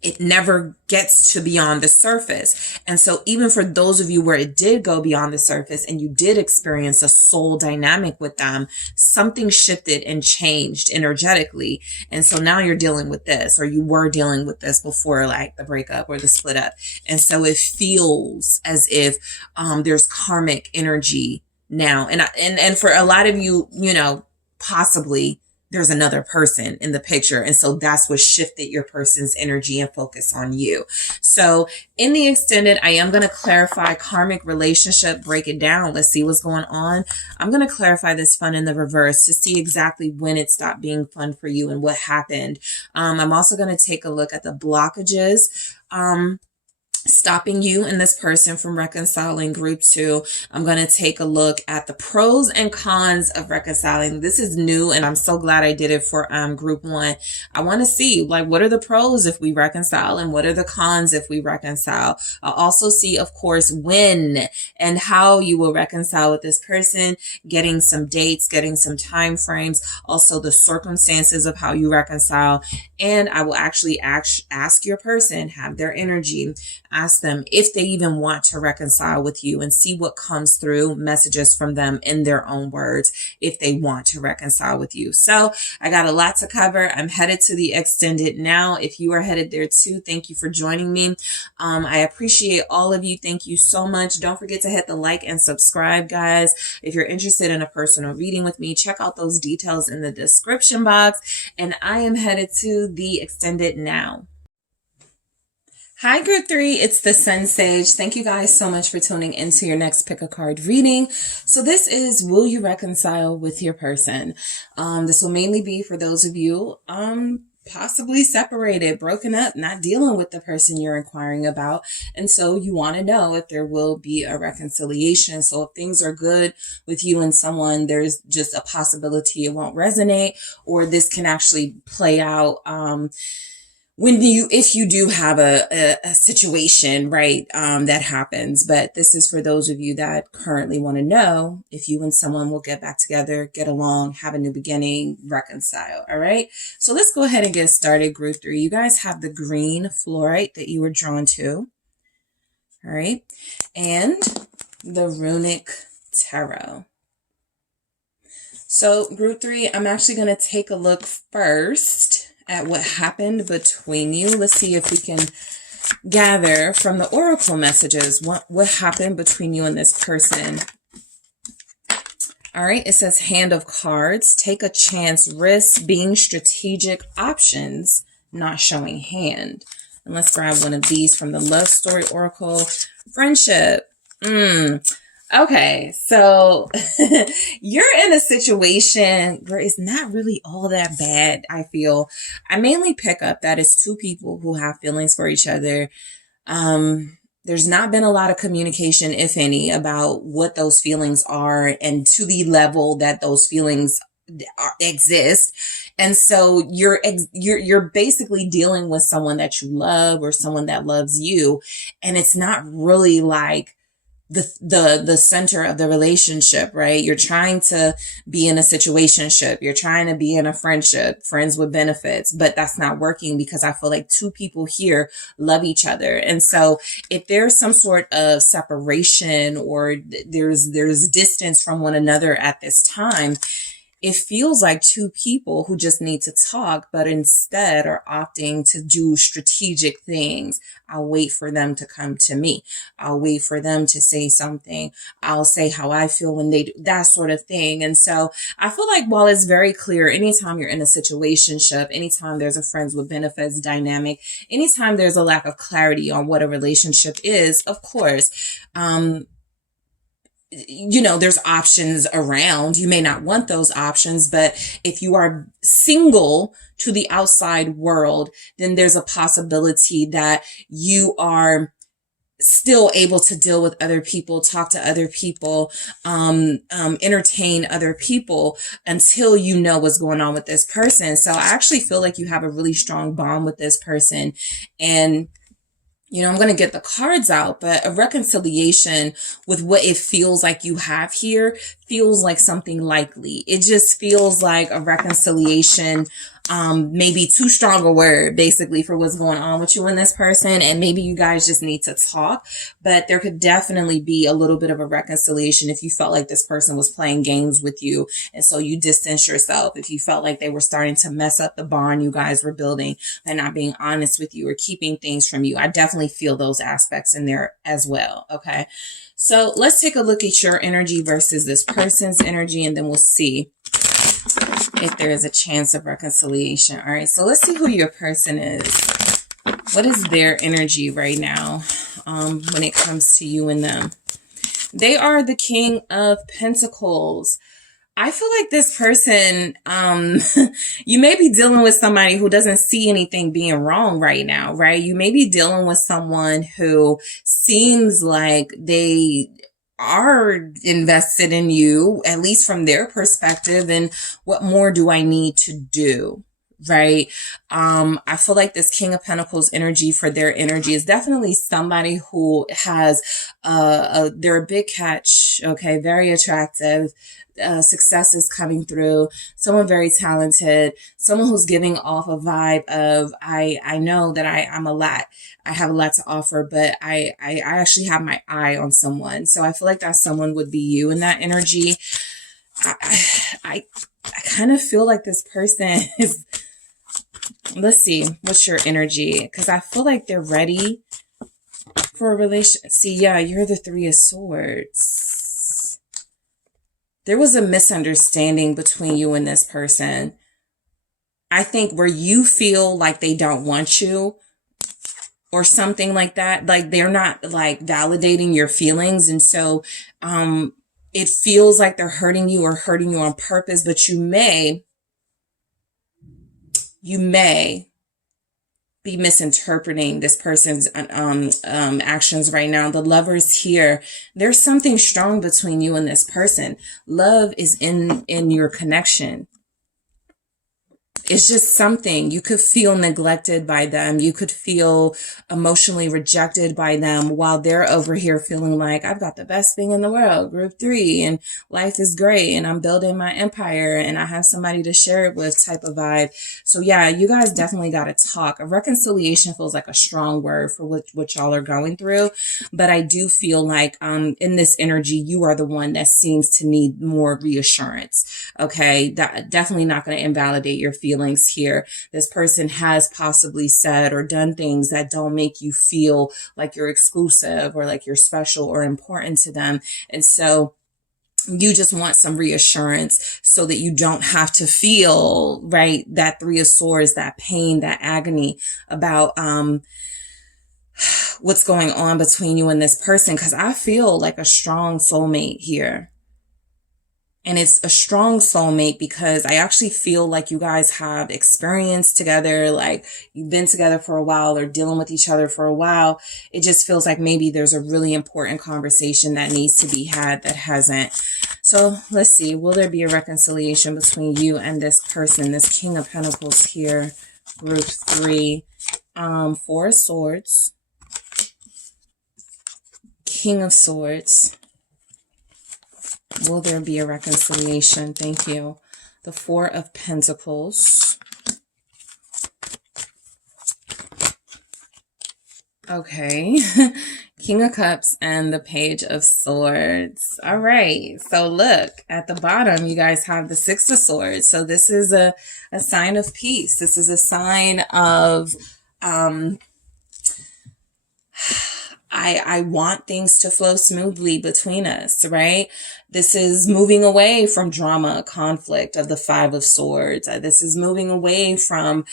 It never gets to beyond the surface. And so even for those of you where it did go beyond the surface and you did experience a soul dynamic with them, something shifted and changed energetically. And so now you're dealing with this, or you were dealing with this before, like the breakup or the split up. And so it feels as if there's karmic energy now. And for a lot of you, possibly there's another person in the picture. And so that's what shifted your person's energy and focus on you. So in the extended, I am going to clarify karmic relationship, break it down. Let's see what's going on. I'm going to clarify this fun in the reverse to see exactly when it stopped being fun for you and what happened. I'm also going to take a look at the blockages, stopping you and this person from reconciling, group 2. I'm going to take a look at the pros and cons of reconciling. This is new, and I'm so glad I did it for group 1. I want to see, like, what are the pros if we reconcile and what are the cons if we reconcile. I'll also see, of course, when and how you will reconcile with this person, getting some dates, getting some time frames, also the circumstances of how you reconcile. And I will actually ask your person, have their energy, ask them if they even want to reconcile with you, and see what comes through, messages from them in their own words, if they want to reconcile with you. So I got a lot to cover. I'm headed to the extended now. If you are headed there too, thank you for joining me. I appreciate all of you. Thank you so much. Don't forget to hit the like and subscribe, guys. If you're interested in a personal reading with me, check out those details in the description box. And I am headed to the extended now. Hi, group 3. It's the SunSage. Thank you guys so much for tuning into your next pick a card reading. So this is, will you reconcile with your person? This will mainly be for those of you possibly separated, broken up, not dealing with the person you're inquiring about. And so you want to know if there will be a reconciliation. So if things are good with you and someone, there's just a possibility it won't resonate, or this can actually play out if you do have a situation, right, that happens. But this is for those of you that currently want to know if you and someone will get back together, get along, have a new beginning, reconcile. All right. So let's go ahead and get started, group 3. You guys have the green fluorite that you were drawn to. All right. And the runic tarot. So group 3, I'm actually going to take a look first at what happened between you. Let's see if we can gather from the oracle messages what happened between you and this person. All right, it says Hand of Cards. Take a chance, risk, being strategic, options, not showing hand. And let's grab one of these from the Love Story Oracle. Friendship. Okay, so you're in a situation where it's not really all that bad, I feel. I mainly pick up that it's two people who have feelings for each other. There's not been a lot of communication, if any, about what those feelings are and to the level that those feelings exist. And so you're basically dealing with someone that you love or someone that loves you, and it's not really like the center of the relationship, right? You're trying to be in a situationship. You're trying to be in a friendship, friends with benefits, but that's not working because I feel like two people here love each other. And so if there's some sort of separation or there's distance from one another at this time, it feels like two people who just need to talk, but instead are opting to do strategic things. I'll wait for them to come to me. I'll wait for them to say something. I'll say how I feel when they do that sort of thing. And so I feel like while it's very clear, anytime you're in a situationship, anytime there's a friends with benefits dynamic, anytime there's a lack of clarity on what a relationship is, of course, there's options around. You may not want those options, but if you are single to the outside world, then there's a possibility that you are still able to deal with other people, talk to other people, entertain other people until you know what's going on with this person. So I actually feel like you have a really strong bond with this person. And I'm going to get the cards out, but a reconciliation with what it feels like you have here feels like something likely. It just feels like a reconciliation, maybe too strong a word, basically, for what's going on with you and this person. And maybe you guys just need to talk, but there could definitely be a little bit of a reconciliation if you felt like this person was playing games with you. And so you distance yourself. If you felt like they were starting to mess up the bond you guys were building and not being honest with you or keeping things from you. I definitely feel those aspects in there as well. Okay. So let's take a look at your energy versus this person's energy, and then we'll see if there is a chance of reconciliation. All right, so let's see who your person is. What is their energy right now when it comes to you and them? They are the King of Pentacles. I feel like this person, you may be dealing with somebody who doesn't see anything being wrong right now, right? You may be dealing with someone who seems like they are invested in you, at least from their perspective. And what more do I need to do? Right. I feel like this King of Pentacles energy for their energy is definitely somebody who has, they're a big catch. Okay. Very attractive. Success is coming through. Someone very talented. Someone who's giving off a vibe of, I know that I'm a lot. I have a lot to offer, but I actually have my eye on someone. So I feel like that someone would be you in that energy. I kind of feel like this person is, let's see, what's your energy? Because I feel like they're ready for a relationship. See, yeah, you're the Three of Swords. There was a misunderstanding between you and this person. I think where you feel like they don't want you or something like that. Like they're not like validating your feelings. And so, it feels like they're hurting you or hurting you on purpose, but you may be misinterpreting this person's actions right now. The Lovers here, there's something strong between you and this person. Love is in your connection. It's just something. You could feel neglected by them. You could feel emotionally rejected by them while they're over here feeling like, I've got the best thing in the world, group 3, and life is great, and I'm building my empire, and I have somebody to share it with type of vibe. So yeah, you guys definitely got to talk. A reconciliation feels like a strong word for what y'all are going through. But I do feel like in this energy, you are the one that seems to need more reassurance. Okay, that definitely not going to invalidate your feelings here. This person has possibly said or done things that don't make you feel like you're exclusive or like you're special or important to them. And so you just want some reassurance so that you don't have to feel, right, that Three of Swords, that pain, that agony about what's going on between you and this person. Because I feel like a strong soulmate here. And it's a strong soulmate because I actually feel like you guys have experience together, like you've been together for a while or dealing with each other for a while. It just feels like maybe there's a really important conversation that needs to be had that hasn't. So let's see, will there be a reconciliation between you and this person, this King of Pentacles here, group 3, 4 of Swords, King of Swords. Will there be a reconciliation? Thank you. The 4 of Pentacles. Okay. King of Cups and the Page of Swords. All right. So look, at the bottom, you guys have the 6 of Swords. So this is a sign of peace. This is a sign of, I want things to flow smoothly between us, right? This is moving away from drama, conflict of the 5 of Swords. This is moving away from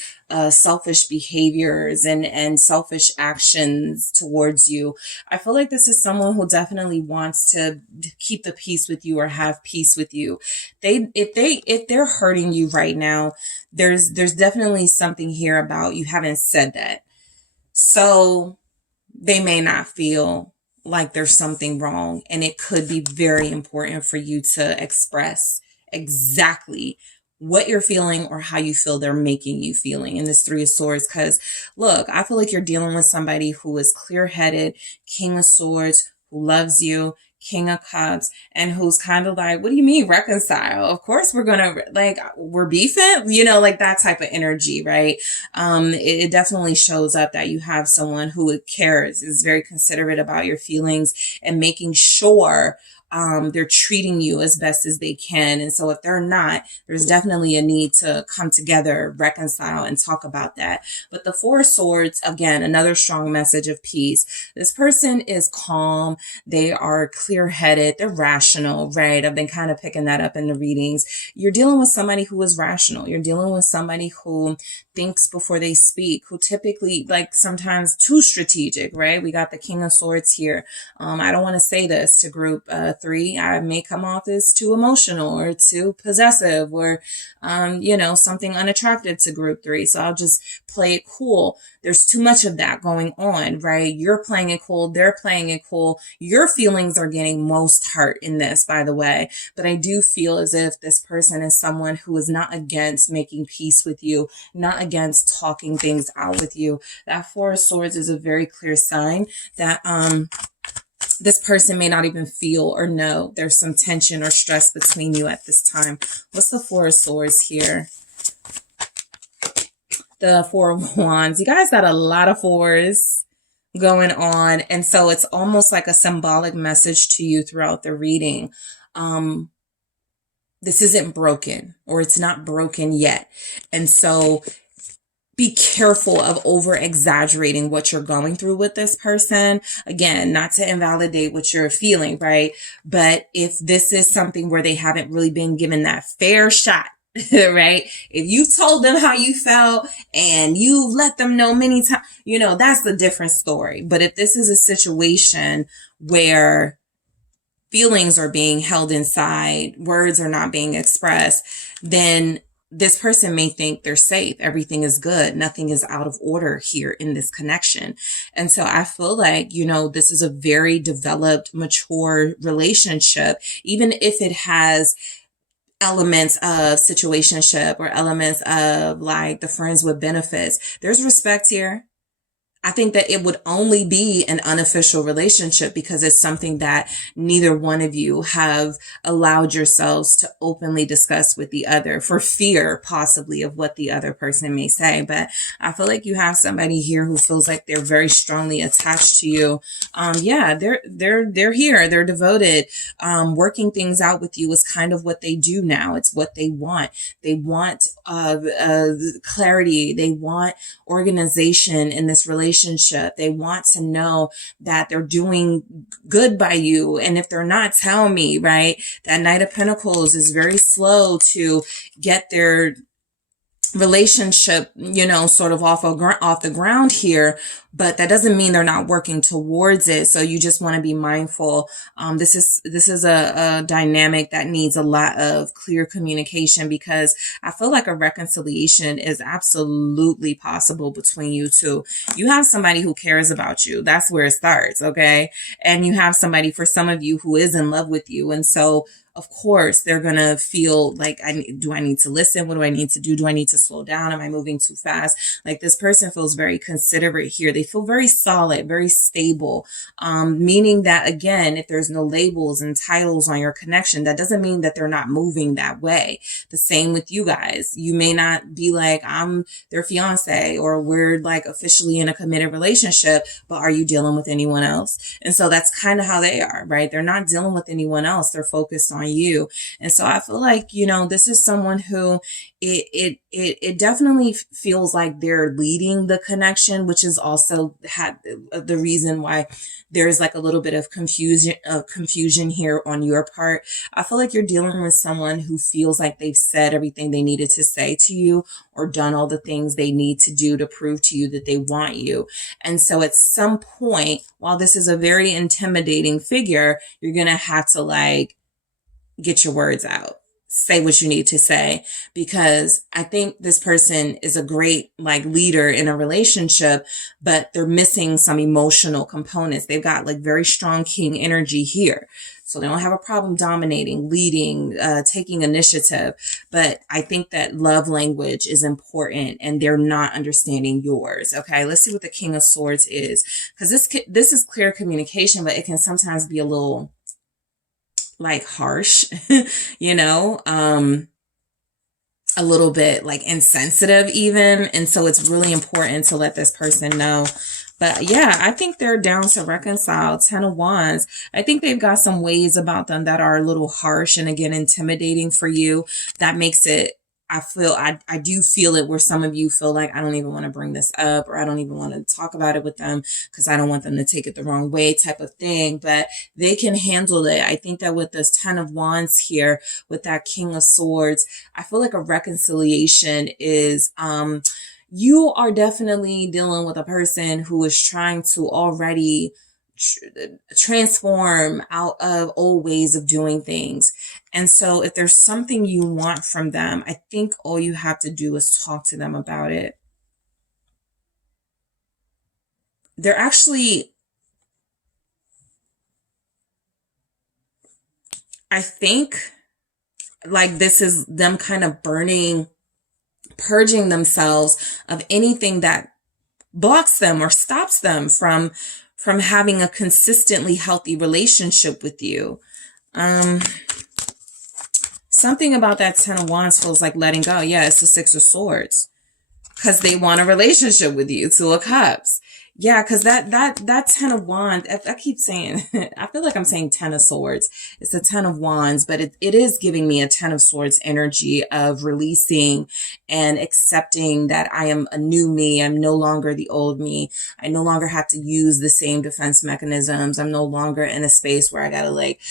selfish behaviors and selfish actions towards you. I feel like this is someone who definitely wants to keep the peace with you or have peace with you. If they're hurting you right now, there's definitely something here about you haven't said that. So they may not feel like there's something wrong, and it could be very important for you to express exactly what you're feeling or how you feel they're making you feeling in this 3 of Swords. Because look, I feel like you're dealing with somebody who is clear-headed, King of Swords, who loves you, King of Cups, and who's kind of like, what do you mean reconcile? Of course we're gonna, like, we're beefing, you know, like that type of energy, right? It definitely shows up that you have someone who cares, is very considerate about your feelings and making sure they're treating you as best as they can. And so if they're not, there's definitely a need to come together, reconcile, and talk about that. But the 4 of Swords, again, another strong message of peace. This person is calm. They are clear-headed. They're rational, right? I've been kind of picking that up in the readings. You're dealing with somebody who is rational. You're dealing with somebody who thinks before they speak, who typically, like, sometimes too strategic, right? We got the King of Swords here. I don't want to say this to group 3. I may come off as too emotional or too possessive or, you know, something unattractive to group 3. So I'll just play it cool. There's too much of that going on, right? You're playing it cool. They're playing it cool. Your feelings are getting most hurt in this, by the way. But I do feel as if this person is someone who is not against making peace with you, not against talking things out with you. That 4 of Swords is a very clear sign that, this person may not even feel or know there's some tension or stress between you at this time. What's the 4 of Swords here? The 4 of Wands. You guys got a lot of 4s going on. And so it's almost like a symbolic message to you throughout the reading. This isn't broken, or it's not broken yet. And so be careful of over exaggerating what you're going through with this person. Again, not to invalidate what you're feeling, right? But if this is something where they haven't really been given that fair shot, right? If you told them how you felt and you let them know many times, you know, that's a different story. But if this is a situation where feelings are being held inside, words are not being expressed, then this person may think they're safe. Everything is good. Nothing is out of order here in this connection. And so I feel like, you know, this is a very developed, mature relationship, even if it has elements of situationship or elements of like the friends with benefits. There's respect here. I think that it would only be an unofficial relationship because it's something that neither one of you have allowed yourselves to openly discuss with the other for fear possibly of what the other person may say. But I feel like you have somebody here who feels like they're very strongly attached to you. Yeah, they're here. They're devoted. Working things out with you is kind of what they do now. It's what they want. They want clarity. They want organization in this relationship. They want to know that they're doing good by you. And if they're not, tell me, right? That Knight of Pentacles is very slow to get their relationship, sort of off the ground here, but that doesn't mean they're not working towards it. So you just want to be mindful. This is a dynamic that needs a lot of clear communication, because I feel like a reconciliation is absolutely possible between you two. You have somebody who cares about you. That's where it starts. Okay. And you have somebody, for some of you, who is in love with you. And so of course, they're going to feel like, do I need to listen? What do I need to do? Do I need to slow down? Am I moving too fast? Like, this person feels very considerate here. They feel very solid, very stable, meaning that, again, if there's no labels and titles on your connection, that doesn't mean that they're not moving that way. The same with you guys. You may not be like, I'm their fiance, or we're like officially in a committed relationship, but are you dealing with anyone else? And so that's kind of how they are, right? They're not dealing with anyone else. They're focused on you. And so I feel like, this is someone who it definitely feels like they're leading the connection, which is also the reason why there's like a little bit of confusion here on your part. I feel like you're dealing with someone who feels like they've said everything they needed to say to you, or done all the things they need to do to prove to you that they want you. And so at some point, while this is a very intimidating figure, you're going to have to like get your words out, say what you need to say, because I think this person is a great like leader in a relationship, but they're missing some emotional components. They've got like very strong king energy here. So they don't have a problem dominating, leading, taking initiative. But I think that love language is important, and they're not understanding yours. Okay, let's see what the King of Swords is, because this is clear communication, but it can sometimes be a little like harsh, a little bit like insensitive even. And so it's really important to let this person know. But yeah, I think they're down to reconcile. 10 of Wands. I think they've got some ways about them that are a little harsh and, again, intimidating for you. That makes it, I do feel it, where some of you feel like, I don't even want to bring this up, or I don't even want to talk about it with them because I don't want them to take it the wrong way, type of thing. But they can handle it. I think that with this 10 of Wands here, with that King of Swords, I feel like a reconciliation is, you are definitely dealing with a person who is trying to already transform out of old ways of doing things. And so if there's something you want from them, I think all you have to do is talk to them about it. They're actually, I think, like, this is them kind of purging themselves of anything that blocks them or stops them from having a consistently healthy relationship with you. Something about that 10 of Wands feels like letting go. Yeah, it's the 6 of Swords, because they want a relationship with you. 2 of Cups. Yeah, because that 10 of Wands, I keep saying, I feel like I'm saying 10 of Swords. It's a 10 of Wands, but it is giving me a 10 of Swords energy of releasing and accepting that I am a new me. I'm no longer the old me. I no longer have to use the same defense mechanisms. I'm no longer in a space where I gotta like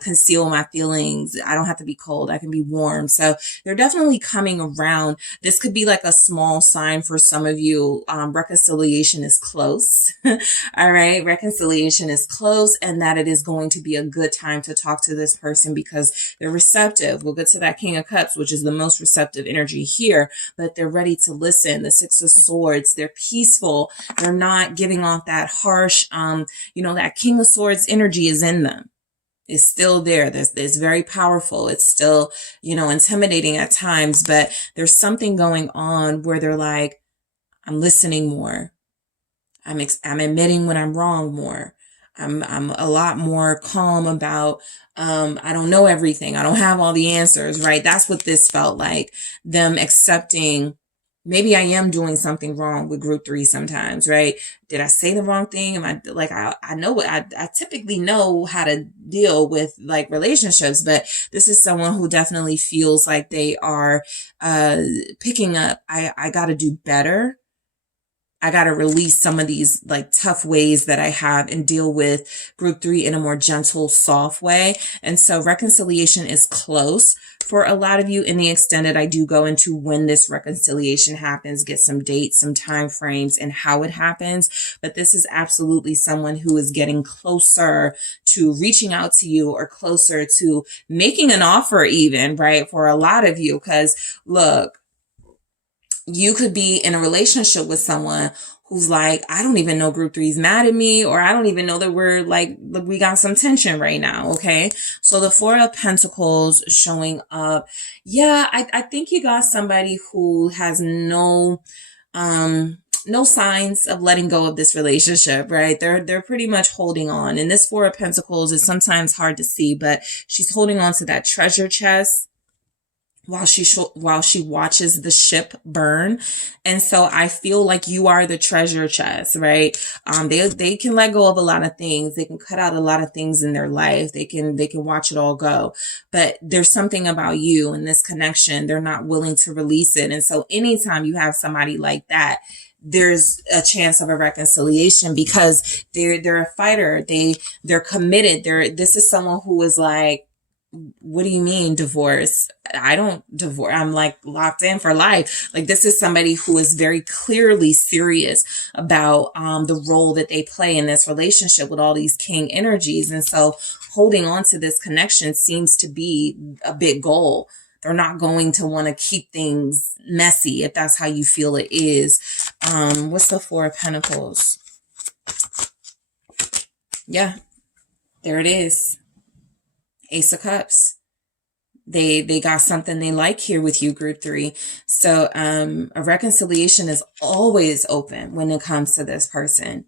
conceal my feelings. I don't have to be cold. I can be warm. So they're definitely coming around. This could be like a small sign for some of you. Reconciliation is close. All right. Reconciliation is close, and that it is going to be a good time to talk to this person because they're receptive. We'll get to that King of Cups, which is the most receptive energy here, but they're ready to listen. The 6 of Swords, they're peaceful. They're not giving off that harsh, that King of Swords energy is in them. It's still there. It's very powerful. It's still, intimidating at times, but there's something going on where they're like, I'm listening more. I'm admitting when I'm wrong more. I'm a lot more calm about, I don't know everything. I don't have all the answers, right? That's what this felt like. Them accepting, maybe I am doing something wrong with group 3 sometimes, right? Did I say the wrong thing? Am I like, I know what I typically know how to deal with like relationships, but this is someone who definitely feels like they are, picking up, I got to do better. I got to release some of these like tough ways that I have and deal with group 3 in a more gentle, soft way. And so reconciliation is close for a lot of you. In the extended, I do go into when this reconciliation happens, get some dates, some time frames, and how it happens. But this is absolutely someone who is getting closer to reaching out to you, or closer to making an offer even, right? For a lot of you, because look, you could be in a relationship with someone who's like, I don't even know group 3 is mad at me, or I don't even know that we're like, look, we got some tension right now. Okay. So the 4 of Pentacles showing up. Yeah. I think you got somebody who has no signs of letting go of this relationship, right? They're pretty much holding on. And this 4 of Pentacles is sometimes hard to see, but she's holding on to that treasure chest while she watches the ship burn. And so I feel like you are the treasure chest, right? They can let go of a lot of things. They can cut out a lot of things in their life. They can watch it all go. But there's something about you and this connection. They're not willing to release it. And so anytime you have somebody like that, there's a chance of a reconciliation, because they're a fighter. They're committed. This is someone who is like, what do you mean divorce? I don't divorce. I'm like locked in for life. Like, this is somebody who is very clearly serious about the role that they play in this relationship with all these king energies. And so holding on to this connection seems to be a big goal. They're not going to want to keep things messy if that's how you feel it is. What's the 4 of Pentacles? Yeah, there it is. Ace of Cups. They got something they like here with you, group 3. So a reconciliation is always open when it comes to this person.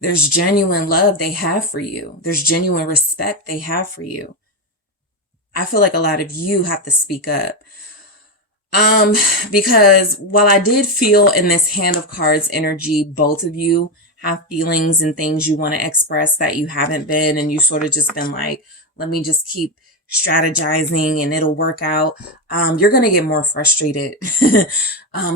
There's genuine love they have for you. There's genuine respect they have for you. I feel like a lot of you have to speak up. Because while I did feel in this Hand of Cards energy, both of you have feelings and things you want to express that you haven't been, and you sort of just been like, let me just keep strategizing and it'll work out. You're going to get more frustrated,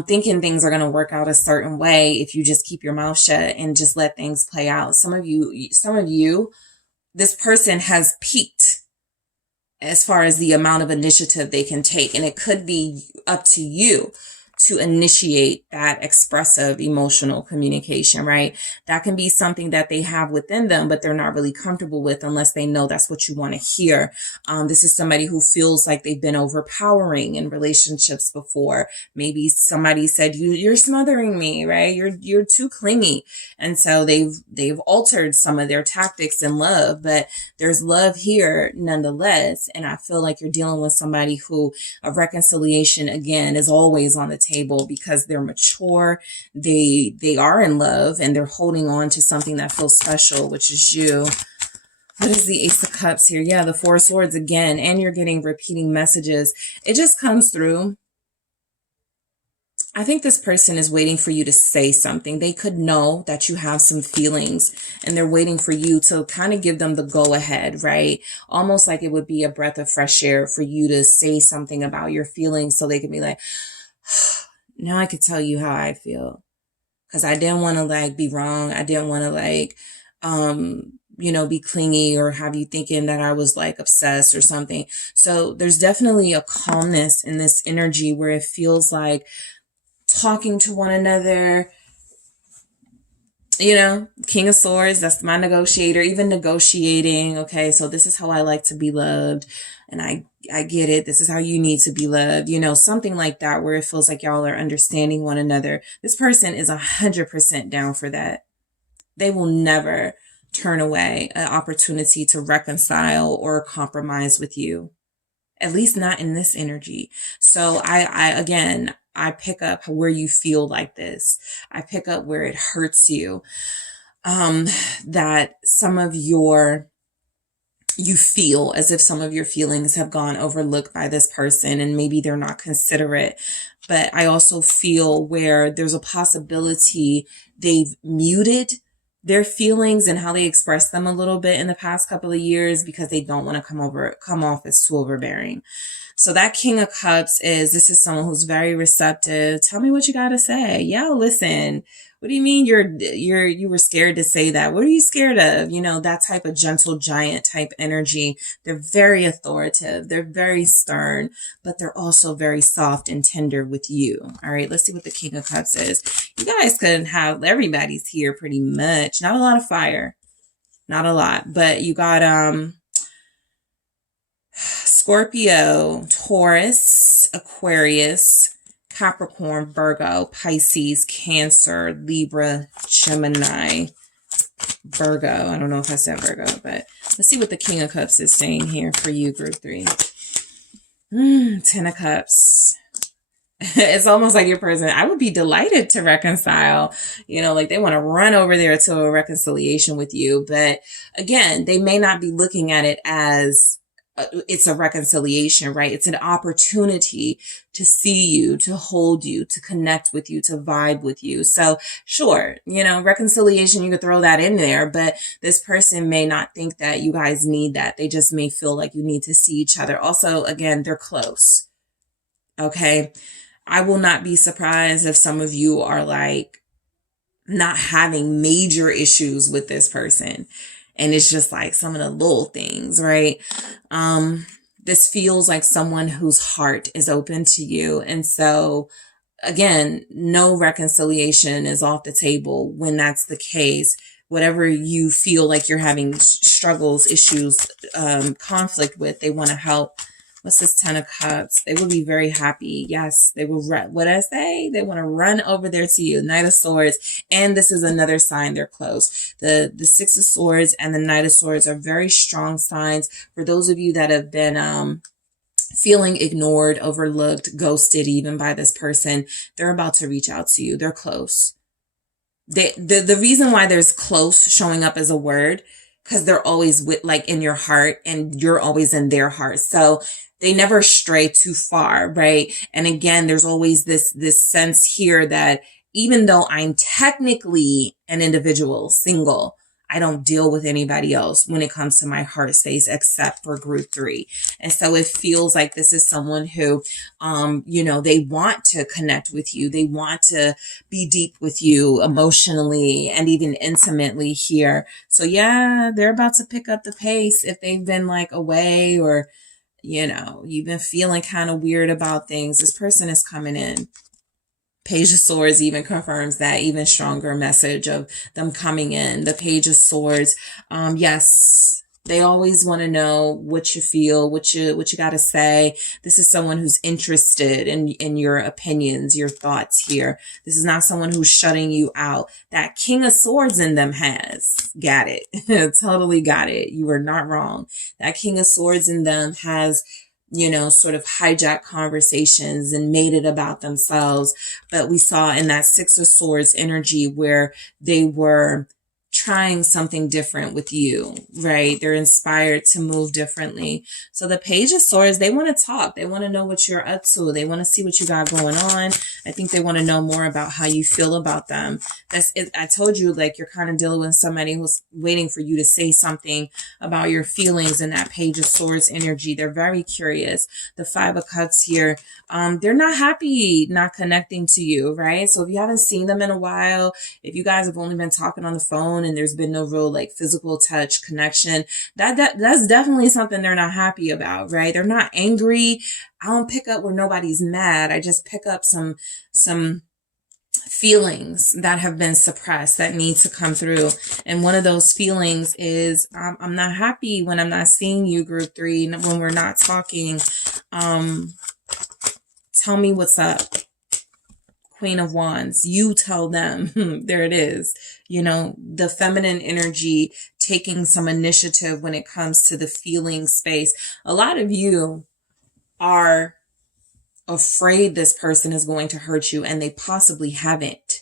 thinking things are going to work out a certain way if you just keep your mouth shut and just let things play out. Some of you, this person has peaked as far as the amount of initiative they can take. And it could be up to you to initiate that expressive emotional communication, right? That can be something that they have within them, but they're not really comfortable with unless they know that's what you want to hear. This is somebody who feels like they've been overpowering in relationships before. Maybe somebody said, you're smothering me, right? You're too clingy. And so they've altered some of their tactics in love, but there's love here nonetheless. And I feel like you're dealing with somebody who a reconciliation, again, is always on the table, because they're mature, they are in love, and they're holding on to something that feels special, which is you. What is the Ace of Cups here? Yeah, the 4 of Swords again, and you're getting repeating messages. It just comes through. I think this person is waiting for you to say something. They could know that you have some feelings, and they're waiting for you to kind of give them the go ahead, right? Almost like it would be a breath of fresh air for you to say something about your feelings, so they can be like, now I could tell you how I feel, because I didn't want to like be wrong. I didn't want to like, be clingy or have you thinking that I was like obsessed or something. So there's definitely a calmness in this energy where it feels like talking to one another. King of Swords, that's my negotiator, even negotiating. Okay, so this is how I like to be loved. And I get it. This is how you need to be loved. Something like that, where it feels like y'all are understanding one another. This person is 100% down for that. They will never turn away an opportunity to reconcile or compromise with you. At least not in this energy. So I pick up where you feel like this. I pick up where it hurts you. That you feel as if some of your feelings have gone overlooked by this person, and maybe they're not considerate. But I also feel where there's a possibility they've muted their feelings and how they express them a little bit in the past couple of years, because they don't want to come off as too overbearing. So that King of Cups this is someone who's very receptive. Tell me what you got to say. Yo, listen. What do you mean you were scared to say that? What are you scared of? You know, that type of gentle giant type energy. They're very authoritative. They're very stern, but they're also very soft and tender with you. All right, let's see what the King of Cups is. You guys could have, everybody's here pretty much. Not a lot of fire. Not a lot, but you got Scorpio, Taurus, Aquarius, Capricorn, Virgo, Pisces, Cancer, Libra, Gemini, Virgo. I don't know if I said Virgo, but let's see what the King of Cups is saying here for you, group 3. 10 of Cups. It's almost like your person, I would be delighted to reconcile, you know, like they want to run over there to a reconciliation with you. But again, they may not be looking at it as it's a reconciliation, right? It's an opportunity to see you, to hold you, to connect with you, to vibe with you. So sure, you know, reconciliation, you could throw that in there, but this person may not think that you guys need that. They just may feel like you need to see each other. Also, again, they're close. Okay. I will not be surprised if some of you are like not having major issues with this person. And it's just like some of the little things, right? This feels like someone whose heart is open to you. And so again, no reconciliation is off the table when that's the case. Whatever you feel like you're having struggles, issues, conflict with, they want to help. What's this 10 of Cups? They will be very happy. Yes, they will. What did I say? They want to run over there to you. Knight of Swords. And this is another sign they're close. The 6 of Swords and the Knight of Swords are very strong signs for those of you that have been feeling ignored, overlooked, ghosted even by this person. They're about to reach out to you. They're close. The reason why there's close showing up as a word, because they're always with, like, in your heart and you're always in their heart. So they never stray too far, right? And again, there's always this sense here that even though I'm technically an individual, single, I don't deal with anybody else when it comes to my heart space except for group 3. And so it feels like this is someone who, you know, they want to connect with you. They want to be deep with you emotionally and even intimately here. So yeah, they're about to pick up the pace if they've been like away or, you know, you've been feeling kind of weird about things. This person is coming in. Page of Swords even confirms that even stronger message of them coming in. The Page of Swords. Yes, they always want to know what you feel, what you got to say. This is someone who's interested in your opinions, your thoughts here. This is not someone who's shutting you out. That King of Swords in them has got it. Totally got it. You are not wrong. That King of Swords in them has, you know, sort of hijacked conversations and made it about themselves. But we saw in that 6 of Swords energy where they were trying something different with you, right? They're inspired to move differently. So the Page of Swords, they want to talk. They want to know what you're up to. They want to see what you got going on. I think they want to know more about how you feel about them. That's it. I told you, like, you're kind of dealing with somebody who's waiting for you to say something about your feelings in that Page of Swords energy. They're very curious. The 5 of Cups here, they're not happy not connecting to you, right? So if you haven't seen them in a while, if you guys have only been talking on the phone and there's been no real like physical touch connection, that's definitely something they're not happy about, right? They're not angry. I don't pick up where nobody's mad. I just pick up some feelings that have been suppressed that need to come through. And one of those feelings is, I'm not happy when I'm not seeing you, group 3, when we're not talking. Tell me what's up. Queen of Wands, you tell them. There it is. You know, the feminine energy taking some initiative when it comes to the feeling space. A lot of you are afraid this person is going to hurt you and they possibly haven't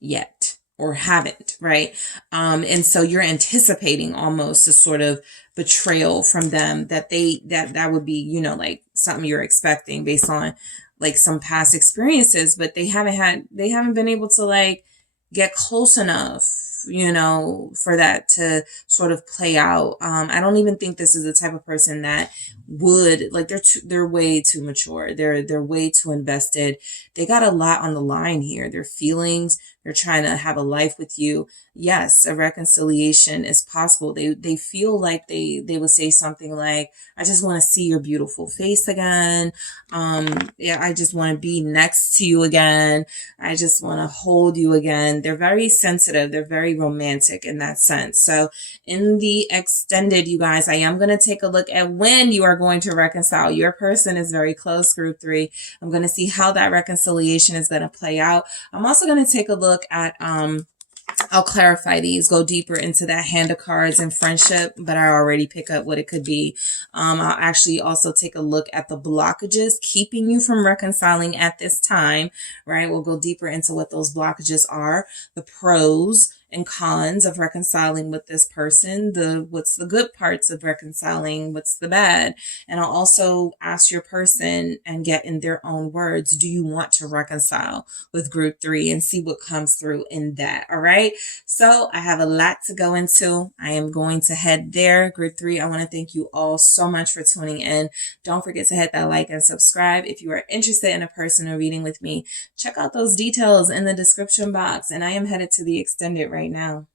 yet or haven't, right? And so you're anticipating almost a sort of betrayal from them that that would be, you know, like something you're expecting based on like some past experiences, but they haven't been able to like get close enough you know, for that to sort of play out. I don't even think this is the type of person that would, like, they're way too mature. They're way too invested. They got a lot on the line here. Their feelings, they're trying to have a life with you. Yes, a reconciliation is possible. They feel like they would say something like, I just want to see your beautiful face again. Yeah, I just want to be next to you again. I just want to hold you again. They're very sensitive. They're very romantic in that sense. So in the extended, you guys, I am going to take a look at when you are going to reconcile. Your person is very close, group 3. I'm going to see how that reconciliation is going to play out. I'm also going to take a look at, I'll clarify these, go deeper into that hand of cards and friendship, but I already pick up what it could be. I'll actually also take a look at the blockages keeping you from reconciling at this time, right? We'll go deeper into what those blockages are, the pros and cons of reconciling with this person, what's the good parts of reconciling, what's the bad. And I'll also ask your person and get in their own words, do you want to reconcile with group 3, and see what comes through in that. All right. So I have a lot to go into. I am going to head there. Group 3, I want to thank you all so much for tuning in. Don't forget to hit that like and subscribe. If you are interested in a personal reading with me, check out those details in the description box. And I am headed to the extended right now.